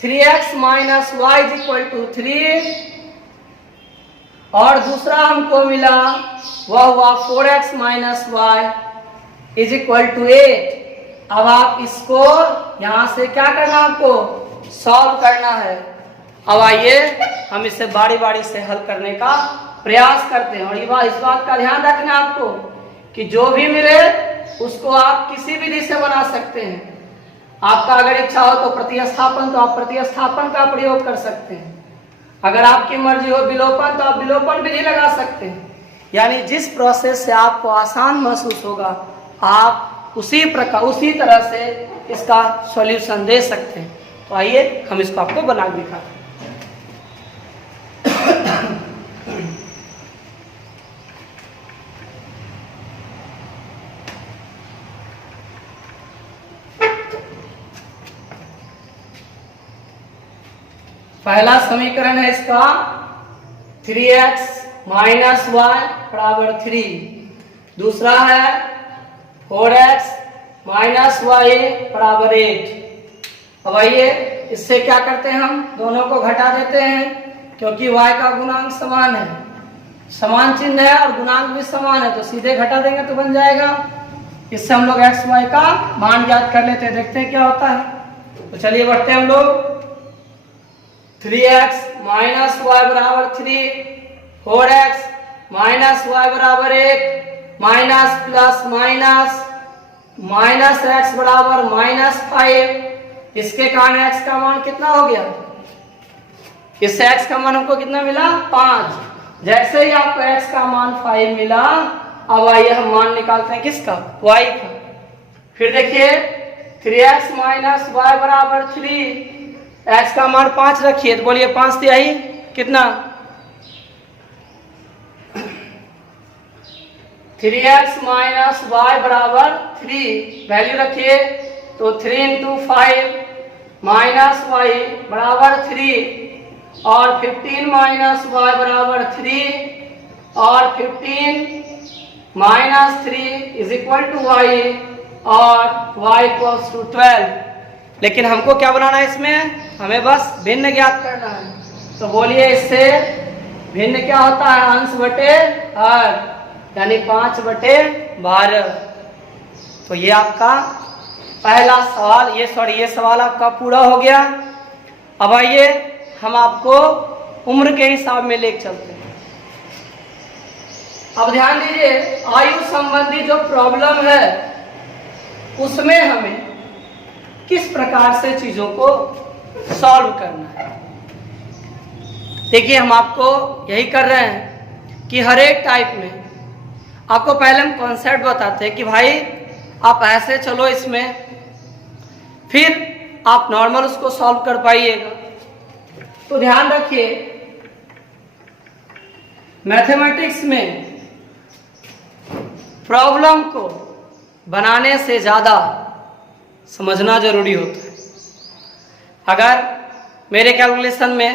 3x minus y is equal to 3, और दूसरा हमको मिला वह हुआ 4x minus y is equal to 8। अब आप इसको यहां से क्या करना, आपको सॉल्व करना है। अब आइए हम इसे बारी बारी से हल करने का प्रयास करते हैं। और इस बात का ध्यान रखना आपको कि जो भी मिले उसको आप किसी विधि से बना सकते हैं। आपका अगर इच्छा हो तो प्रतिस्थापन, तो आप प्रतिस्थापन का प्रयोग कर सकते हैं। अगर आपकी मर्जी हो विलोपन, तो आप विलोपन विधि लगा सकते हैं। यानी जिस प्रोसेस से आपको आसान महसूस होगा आप उसी तरह से इसका सॉल्यूशन दे सकते हैं। तो आइए हम इसको आपको बना के दिखाते हैं। पहला समीकरण है इसका 3x माइनस वाई बराबर 3। दूसरा है 4x माइनस वाई बराबर 8। अब आइए इससे क्या करते हैं, हम दोनों को घटा देते हैं क्योंकि y का गुणांक समान है, समान चिन्ह है और गुणांक भी समान है, तो सीधे घटा देंगे तो बन जाएगा। इससे हम लोग x y का मान ज्ञात कर लेते हैं, देखते हैं क्या होता है। तो चलिए बढ़ते हैं हम लोग। 3x माइनस वाई बराबर 3, 4x माइनस वाई बराबर 1, minus plus minus minus x बराबर माइनस 5। इसके कारण x का मान कितना हो गया, इससे x का मान हमको कितना मिला 5। जैसे ही आपको x का मान 5 मिला, अब आइए हम मान निकालते हैं किसका, y का। फिर देखिए 3x माइनस वाई बराबर 3, x का मान 5 रखिए, तो बोलिए 5 तिहाई कितना, 3x माइनस वाई बराबर 3 वैल्यू रखिए, तो 3 इंटू 5 माइनस वाई बराबर 3 और 15 माइनस वाई बराबर 3 और 15 minus 3 is equal to y और y इक्वल्स टू 12। लेकिन हमको क्या बनाना है इसमें, हमें बस भिन्न ज्ञात करना है। तो बोलिए इससे भिन्न क्या होता है, अंश बटे हर, यानी 5/12। तो ये आपका पहला सवाल, ये सवाल आपका पूरा हो गया। अब आइए हम आपको उम्र के हिसाब में लेकर चलते हैं। अब ध्यान दीजिए, आयु संबंधी जो प्रॉब्लम है उसमें हमें किस प्रकार से चीजों को सॉल्व करना है। देखिए हम आपको यही कर रहे हैं कि हर एक टाइप में आपको पहले हम कॉन्सेप्ट बताते हैं कि भाई आप ऐसे चलो इसमें, फिर आप नॉर्मल उसको सॉल्व कर पाइएगा। तो ध्यान रखिए, मैथमेटिक्स में प्रॉब्लम को बनाने से ज़्यादा समझना जरूरी होता है। अगर मेरे कैलकुलेशन में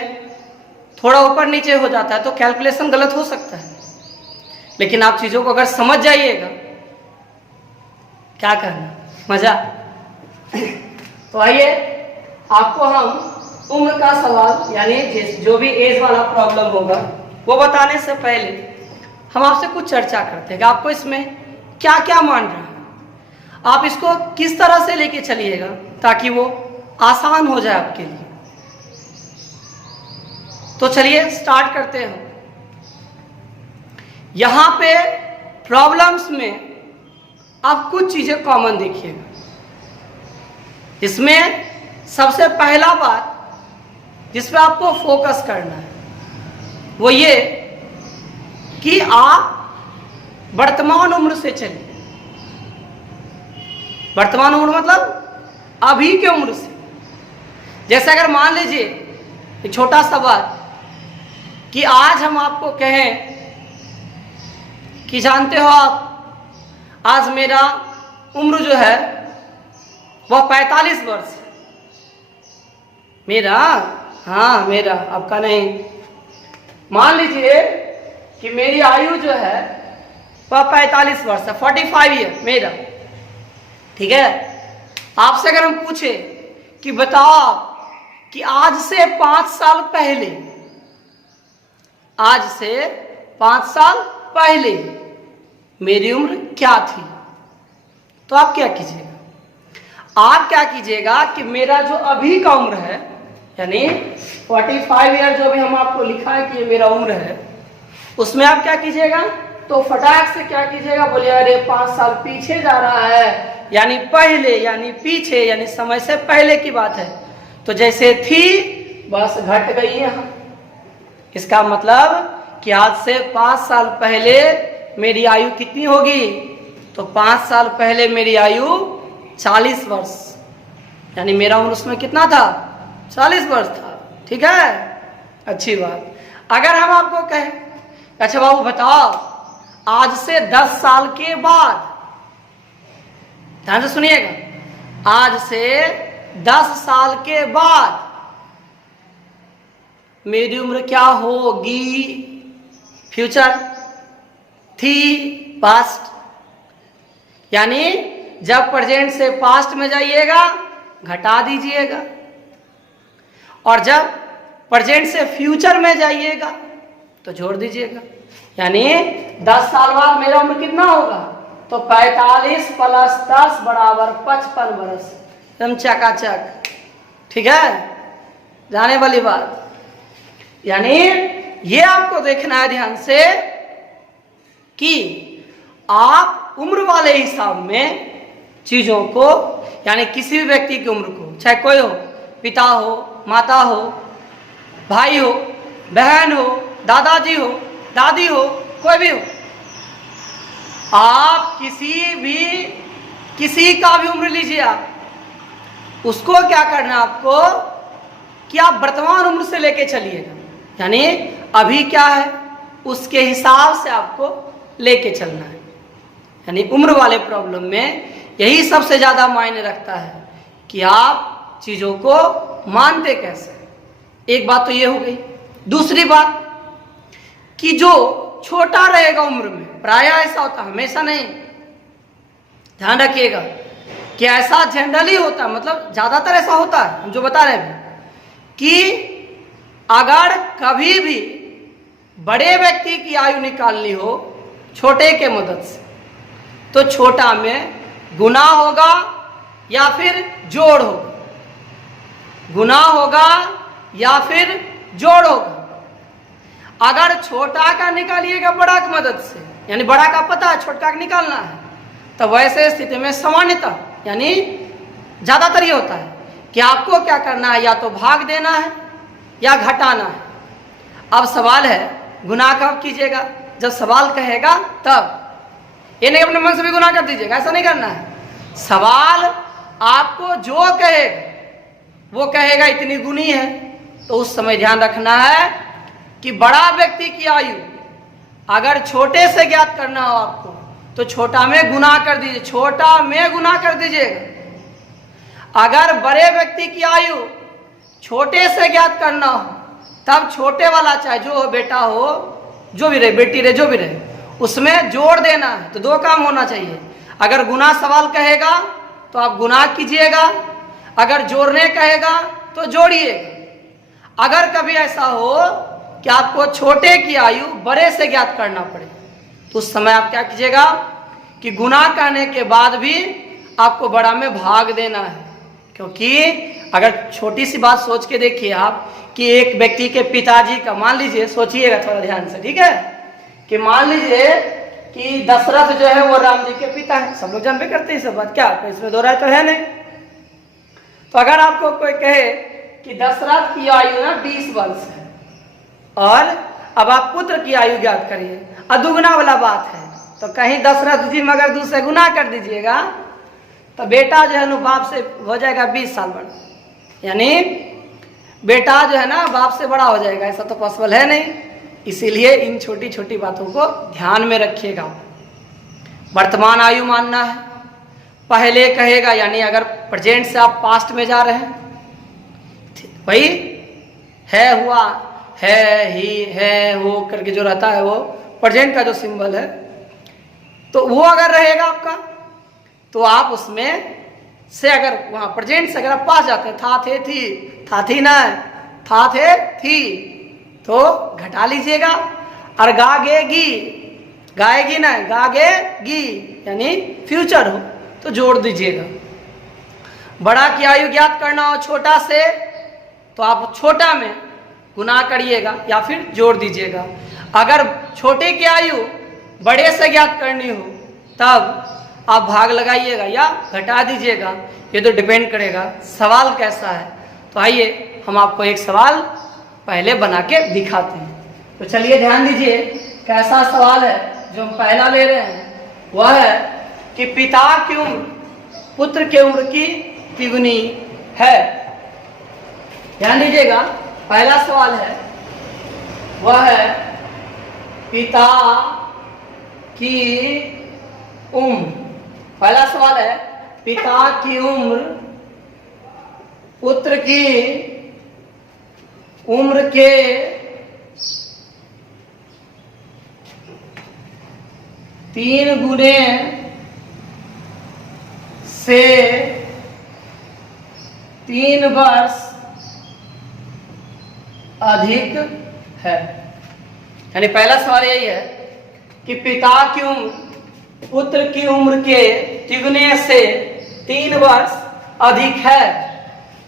थोड़ा ऊपर नीचे हो जाता है तो कैलकुलेशन गलत हो सकता है, लेकिन आप चीज़ों को अगर समझ जाइएगा, क्या करना मज़ा। तो आइए आपको हम उम्र का सवाल, यानी जो भी एज वाला प्रॉब्लम होगा वो बताने से पहले हम आपसे कुछ चर्चा करते हैं कि आपको इसमें क्या क्या मान रहा है, आप इसको किस तरह से लेके चलिएगा ताकि वो आसान हो जाए आपके लिए। तो चलिए स्टार्ट करते हैं। यहां पे प्रॉब्लम्स में आप कुछ चीजें कॉमन देखिएगा। इसमें सबसे पहला बात जिस पे आपको फोकस करना है वो ये कि आप वर्तमान उम्र से चलिए। वर्तमान उम्र मतलब अभी के उम्र से। जैसे अगर मान लीजिए एक छोटा सा बात कि आज हम आपको कहें कि जानते हो आप, आज मेरा उम्र जो है वह 45 वर्ष है। मेरा, हाँ मेरा, आपका नहीं। मान लीजिए कि मेरी आयु जो है वह 45 वर्ष है, 45 ईयर मेरा, ठीक है। आपसे अगर हम पूछे कि बताओ कि आज से 5 साल पहले, आज से 5 साल पहले मेरी उम्र क्या थी, तो आप क्या कीजिएगा? आप क्या कीजिएगा कि मेरा जो अभी का उम्र है, यानी 45 ईयर जो भी हम आपको लिखा है कि ये मेरा उम्र है, उसमें आप क्या कीजिएगा? तो फटाक से क्या कीजिएगा? बोलिए अरे 5 साल पीछे जा रहा है, यानी पहले, यानी पीछे, यानी समय से पहले की बात है। तो जैसे थी बस घट गई यहाँ। इसका मतलब कि आज से 5 साल पहले मेरी आयु कितनी होगी? तो 5 साल पहले मेरी आयु 40 वर्ष, यानी मेरा उम्र उसमें कितना था? 40 वर्ष था, ठीक है। अच्छी बात। अगर हम आपको कहें अच्छा बाबू बताओ आज से 10 साल के बाद, ध्यान से सुनिएगा, आज से 10 साल के बाद मेरी उम्र क्या होगी? फ्यूचर थी, पास्ट, यानी जब प्रेजेंट से पास्ट में जाइएगा घटा दीजिएगा, और जब प्रेजेंट से फ्यूचर में जाइएगा तो जोड़ दीजिएगा। यानी 10 साल बाद मेरा उम्र कितना होगा, तो 45 प्लस 10 बराबर 55 बरस, एकदम चकाचक। ठीक है, जाने वाली बात। यानी ये आपको देखना है ध्यान से कि आप उम्र वाले हिसाब में चीजों को, यानी किसी भी व्यक्ति की उम्र को, चाहे कोई हो, पिता हो, माता हो, भाई हो, बहन हो, दादाजी हो, दादी हो, कोई भी हो, आप किसी का भी उम्र लीजिए, आप उसको क्या करना है आपको कि आप वर्तमान उम्र से लेके चलिएगा। यानी अभी क्या है उसके हिसाब से आपको लेके चलना है। यानी उम्र वाले प्रॉब्लम में यही सबसे ज्यादा मायने रखता है कि आप चीजों को मानते कैसे। एक बात तो ये हो गई। दूसरी बात कि जो छोटा रहेगा उम्र में, प्राय ऐसा होता, हमेशा नहीं, ध्यान रखिएगा कि ऐसा जनरली होता है, मतलब ज्यादातर ऐसा होता है, हम जो बता रहे हैं कि अगर कभी भी बड़े व्यक्ति की आयु निकालनी हो छोटे के मदद से, तो छोटा में गुना होगा या फिर जोड़ होगा, गुना होगा या फिर जोड़ होगा। अगर छोटा का निकालिएगा बड़ा की मदद से, यानी बड़ा का पता है छोटा का निकालना है, तो वैसे स्थिति में सामान्यतः यानी ज्यादातर ये होता है कि आपको क्या करना है, या तो भाग देना है या घटाना है। अब सवाल है गुना कब कीजिएगा, जब सवाल कहेगा तब। ये नहीं अपने मन से भी गुना कर दीजिएगा, ऐसा नहीं करना है। सवाल आपको जो कहेगा वो कहेगा इतनी गुनी है, तो उस समय ध्यान रखना है कि बड़ा व्यक्ति की आयु अगर छोटे से ज्ञात करना हो आपको, तो छोटा में गुना कर दीजिए, छोटा में गुना कर दीजिएगा। अगर बड़े व्यक्ति की आयु छोटे से ज्ञात करना हो, तब छोटे वाला चाहे जो हो, बेटा हो, जो भी रहे, बेटी रहे, जो भी रहे, उसमें जोड़ देना है। तो दो काम होना चाहिए। अगर गुना सवाल कहेगा तो आप गुना कीजिएगा, अगर जोड़ने कहेगा तो जोड़िएगा। अगर कभी ऐसा हो कि आपको छोटे की आयु बड़े से ज्ञात करना पड़े, तो उस समय आप क्या कीजिएगा कि गुना करने के बाद भी आपको बड़ा में भाग देना है। क्योंकि अगर छोटी सी बात सोच के देखिए आप कि एक व्यक्ति के पिताजी का, मान लीजिए, सोचिएगा थोड़ा ध्यान से, ठीक है, कि मान लीजिए कि दशरथ जो है वो राम जी के पिता है। सब लोग जानते करते हैं सब बात, क्या इसमें दो राय तो है नहीं। तो अगर आपको कोई कहे कि दशरथ की आयु ना 20 वर्ष है, और अब आप पुत्र की आयु ज्ञात करिए, अदुगना वाला बात है, तो कहीं दशरथ जी मगर 2 से गुना कर दीजिएगा तो बेटा जो है ना बाप से हो जाएगा 20 साल बड़ा। यानी बेटा जो है ना बाप से बड़ा हो जाएगा, ऐसा तो पॉसिबल है नहीं। इसीलिए इन छोटी छोटी बातों को ध्यान में रखिएगा। वर्तमान आयु मानना है, पहले कहेगा, यानी अगर प्रेजेंट से आप पास्ट में जा रहे हैं, वही है, हुआ, है, ही, है, हो करके जो रहता है वो प्रेजेंट का जो सिंबल है, तो वो अगर रहेगा आपका, तो आप उसमें से अगर वहां प्रेजेंट से अगर आप पास जाते हैं, था, थे, थी, था, थी ना, था, थे, थी, तो घटा लीजिएगा। और गागेगी, गाएगी ना, गागेगी, यानी फ्यूचर हो तो जोड़ दीजिएगा। बड़ा की आयु ज्ञात करना हो छोटा से, तो आप छोटा में गुना करिएगा या फिर जोड़ दीजिएगा। अगर छोटे की आयु बड़े से ज्ञात करनी हो, तब आप भाग लगाइएगा या घटा दीजिएगा। ये तो डिपेंड करेगा सवाल कैसा है। तो आइए हम आपको एक सवाल पहले बना के दिखाते हैं। तो चलिए ध्यान दीजिए कैसा सवाल है जो हम पहला ले रहे हैं। वह है कि पिता की उम्र पुत्र की उम्र की तिगुनी है। ध्यान दीजिएगा, पहला सवाल है वह है पिता की उम्र। पहला सवाल है पिता की उम्र पुत्र की उम्र के 3 गुने से 3 वर्ष अधिक है। यानी पहला सवाल यही है कि पिता की उम्र पुत्र की उम्र के तिगुने से 3 वर्ष अधिक है।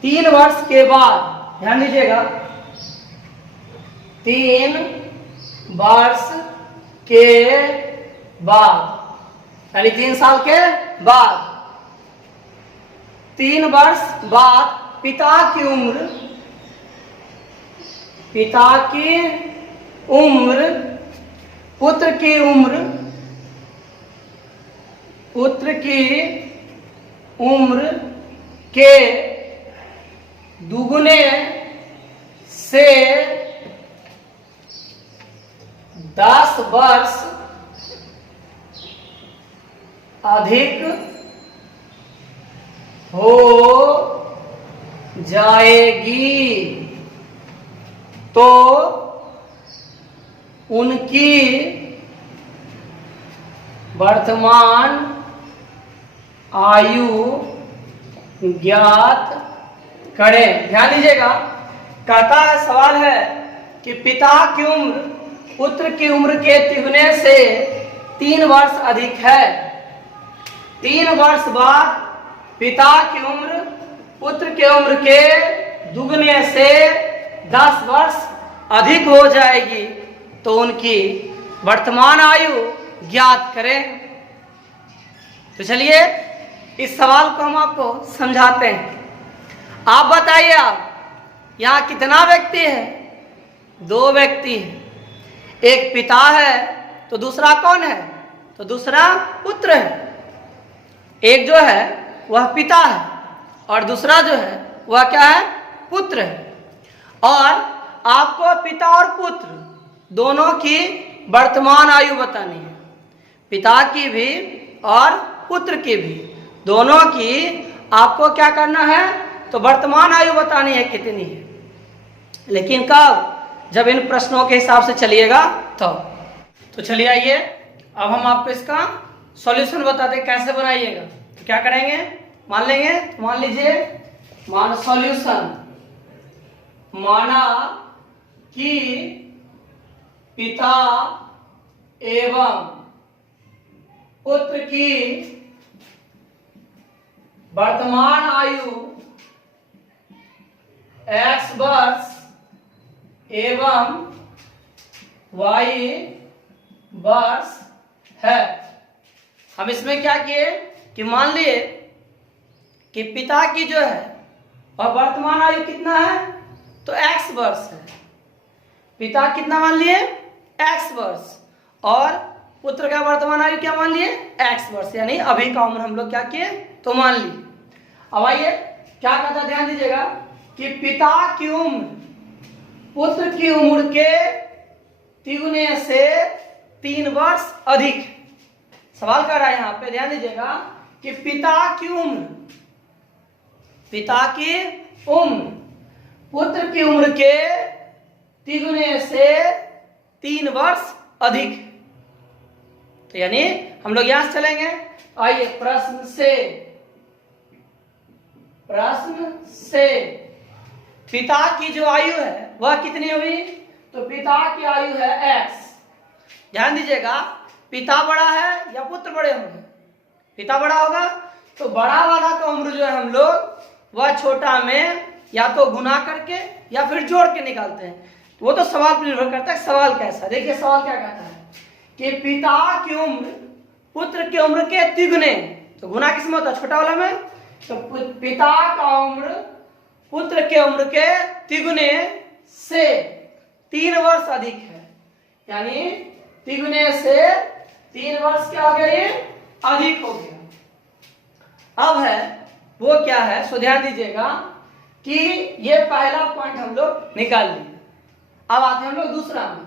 3 वर्ष के बाद, ध्यान दीजिएगा, 3 वर्ष के बाद, यानी 3 साल के बाद, 3 वर्ष बाद पिता की उम्र पुत्र की उम्र के दुगुने से 10 वर्ष अधिक हो जाएगी तो उनकी वर्तमान आयु ज्ञात करें। ध्यान दीजिएगा, कहता है, सवाल है कि पिता की उम्र पुत्र की उम्र के तिगुने से 3 वर्ष अधिक है। 3 वर्ष बाद पिता की उम्र पुत्र के उम्र के दुगने से 10 वर्ष अधिक हो जाएगी तो उनकी वर्तमान आयु ज्ञात करें। तो चलिए इस सवाल को हम आपको समझाते हैं। आप बताइए, आप यहाँ कितना व्यक्ति है? 2 व्यक्ति है। एक पिता है तो दूसरा कौन है? तो दूसरा पुत्र है। एक जो है वह पिता है और दूसरा जो है वह क्या है? पुत्र है। और आपको पिता और पुत्र दोनों की वर्तमान आयु बतानी है, पिता की भी और पुत्र की भी, दोनों की आपको क्या करना है? तो वर्तमान आयु बतानी है कितनी है। लेकिन कब? जब इन प्रश्नों के हिसाब से चलिएगा तो चलिए आइए अब हम आपको इसका सॉल्यूशन बताते हैं कैसे बनाइएगा। तो क्या करेंगे? मान लेंगे, तो मान लीजिए, मान सॉल्यूशन, माना कि पिता एवं पुत्र की वर्तमान आयु x वर्ष एवं y वर्ष है। हम इसमें क्या किए कि मान लिए कि पिता की जो है और वर्तमान आयु कितना है? तो x वर्ष है। पिता कितना मान लिए? x वर्ष। और पुत्र का वर्तमान आयु क्या मान लिए? x वर्ष। यानी अभी का उम्र हम लोग क्या किए? तो मान लिए। अब आइए क्या कहता, ध्यान दीजिएगा कि पिता की उम्र पुत्र की उम्र के तिगुने से 3 वर्ष अधिक। सवाल कर रहा है यहाँ पे, ध्यान दीजिएगा कि पिता की उम्र पुत्र की उम्र के तिगुने से 3 वर्ष अधिक। तो यानी हम लोग यहां से चलेंगे। आइए प्रश्न से पिता की जो आयु है वह कितनी हुई? तो पिता की आयु है x। ध्यान दीजिएगा, पिता बड़ा है या पुत्र बड़े होंगे? पिता बड़ा होगा, तो बड़ा वाला का उम्र जो है हम लोग वह छोटा में या तो गुना करके या फिर जोड़ के निकालते हैं। वो तो सवाल पर निर्भर करता है सवाल कैसा। देखिए सवाल क्या कहता है कि पिता की उम्र पुत्र की उम्र के तिगुने, तो गुना किसमें होता है? छोटा वाला में। तो पिता का उम्र पुत्र के उम्र के तिगुने से 3 वर्ष अधिक है। यानी तिगुने से 3 वर्ष क्या हो गया? ये अधिक हो गया। अब है वो क्या है? सो ध्यान दीजिएगा कि ये पहला पॉइंट हम लोग निकाल लिए। अब आते हैं हम लोग दूसरा में।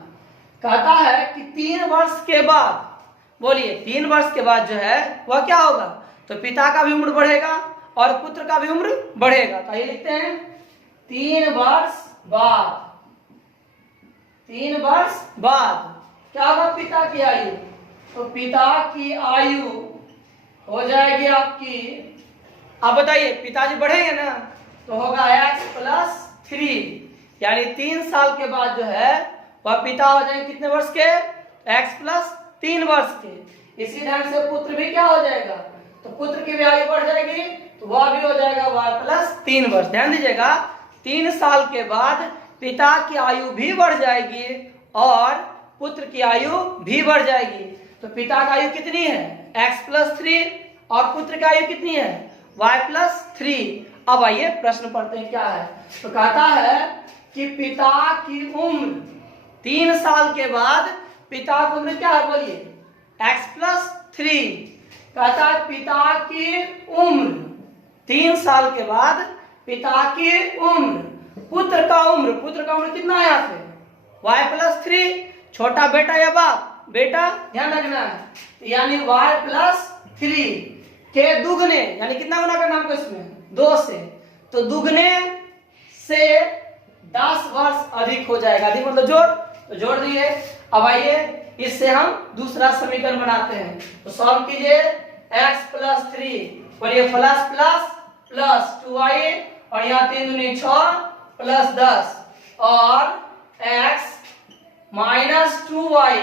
कहता है कि 3 वर्ष के बाद, बोलिए 3 वर्ष के बाद जो है वह क्या होगा? तो पिता का भी उम्र बढ़ेगा और पुत्र का भी उम्र बढ़ेगा। तो ये लिखते हैं 3 वर्ष बाद क्या होगा? पिता की आयु, तो पिता की आयु हो जाएगी आपकी, आप बताइए, पिताजी बढ़ेंगे ना, तो होगा x+3, यानी 3 साल के बाद जो है वह पिता हो जाएंगे कितने वर्ष के? x+3 वर्ष के। इसी ढंग से पुत्र भी क्या हो जाएगा? तो पुत्र की भी आयु बढ़ जाएगी, तो वह भी हो जाएगा y+3 वर्ष। ध्यान दीजिएगा, 3 साल के बाद पिता की आयु भी बढ़ जाएगी और पुत्र की आयु भी बढ़ जाएगी। तो पिता की आयु कितनी है? x+3 और पुत्र की आयु कितनी है? y+3। अब आइए प्रश्न पढ़ते हैं क्या है। तो कहता है कि पिता की उम्र 3 साल के बाद पिता की उम्र क्या है? बोलिए, x+3। कहता है पिता की उम्र 3 साल के बाद पिता की उम्र, पुत्र का उम्र कितना है यहाँ पे? y+3। छोटा बेटा या बाप? बेटा, ध्यान रखना है। यानी y+3 के दुगने, यानी कितना गुना करना हमको इसमें? 2 से। तो दुगने से 10 वर्ष अधिक हो जाएगा। अधिक मतलब जोड़, तो जोड़ दिए। अब आइए इससे हम दूसरा समीकरण बनाते हैं। तो सॉल्व कीजिए, x+3 बोलिए प्लस प्लस प्लस 2y और यहाँ 3 दूनी 6 प्लस 10 और x -2y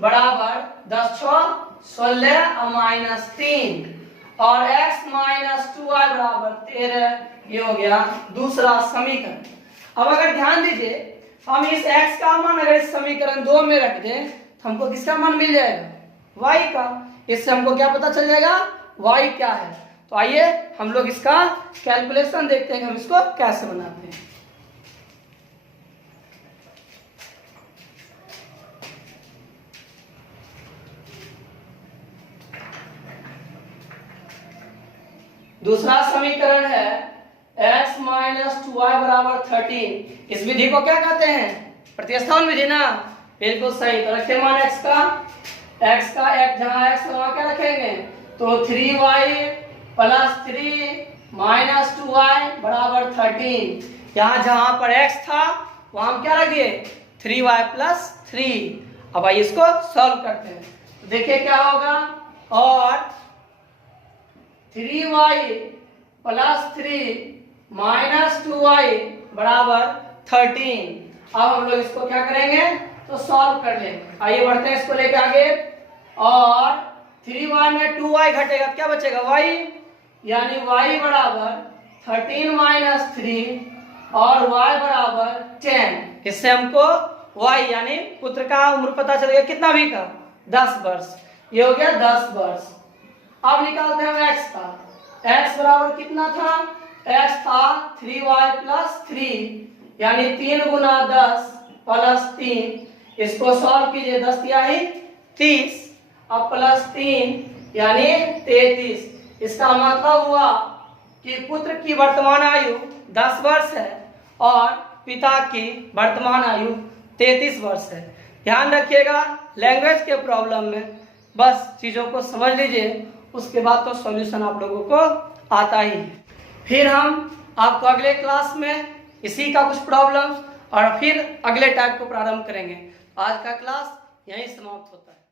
बराबर 10 6 16 और -3 और x -2y बराबर 13। ये हो गया दूसरा समीकरण। अब अगर ध्यान दीजिए, हम इस x का मान अगर इस समीकरण 2 में रख दें तो हमको किसका मान मिल जाएगा? y का। इससे हमको क्या पता चल जाएगा? y क्या है। तो आइए हम लोग इसका कैलकुलेशन देखते हैं कि हम इसको कैसे बनाते हैं। दूसरा समीकरण है x -2y बराबर 13। इस विधि को क्या कहते हैं? प्रतिस्थापन विधि ना? बिल्कुल सही। तो रखें मान x का x जहां x वहां क्या रखेंगे? तो 3y + 3 - 2y बराबर 13। यहाँ जहां पर x था वहां हम क्या रखिए? 3y + 3। अब आइए इसको सॉल्व करते हैं। तो देखिए क्या होगा, और 3y + 3 - 2y बराबर 13। अब हम लोग इसको क्या करेंगे? तो सॉल्व कर लेंगे। आइए बढ़ते हैं इसको लेके आगे। और 3y में 2y घटेगा, क्या बचेगा? y, यानी y बराबर 13 - 3 और y बराबर 10। इससे हमको y यानी पुत्र का उम्र पता चल गया, कितना भी का? 10 वर्ष। ये हो गया 10 वर्ष। अब निकालते हैं x का। x बराबर कितना था? x था 3y + 3 यानी 3 गुना 10 + 3। इसको सॉल्व कीजिए, 10 तिहाई 30 अब +3 यानी 33। इसका मतलब हुआ कि पुत्र की वर्तमान आयु 10 वर्ष है और पिता की वर्तमान आयु 33 वर्ष है। ध्यान रखिएगा, लैंग्वेज के प्रॉब्लम में बस चीज़ों को समझ लीजिए, उसके बाद तो सॉल्यूशन आप लोगों को आता ही है। फिर हम आपको अगले क्लास में इसी का कुछ प्रॉब्लम्स और फिर अगले टाइप को प्रारंभ करेंगे। आज का क्लास यहीं समाप्त होता है।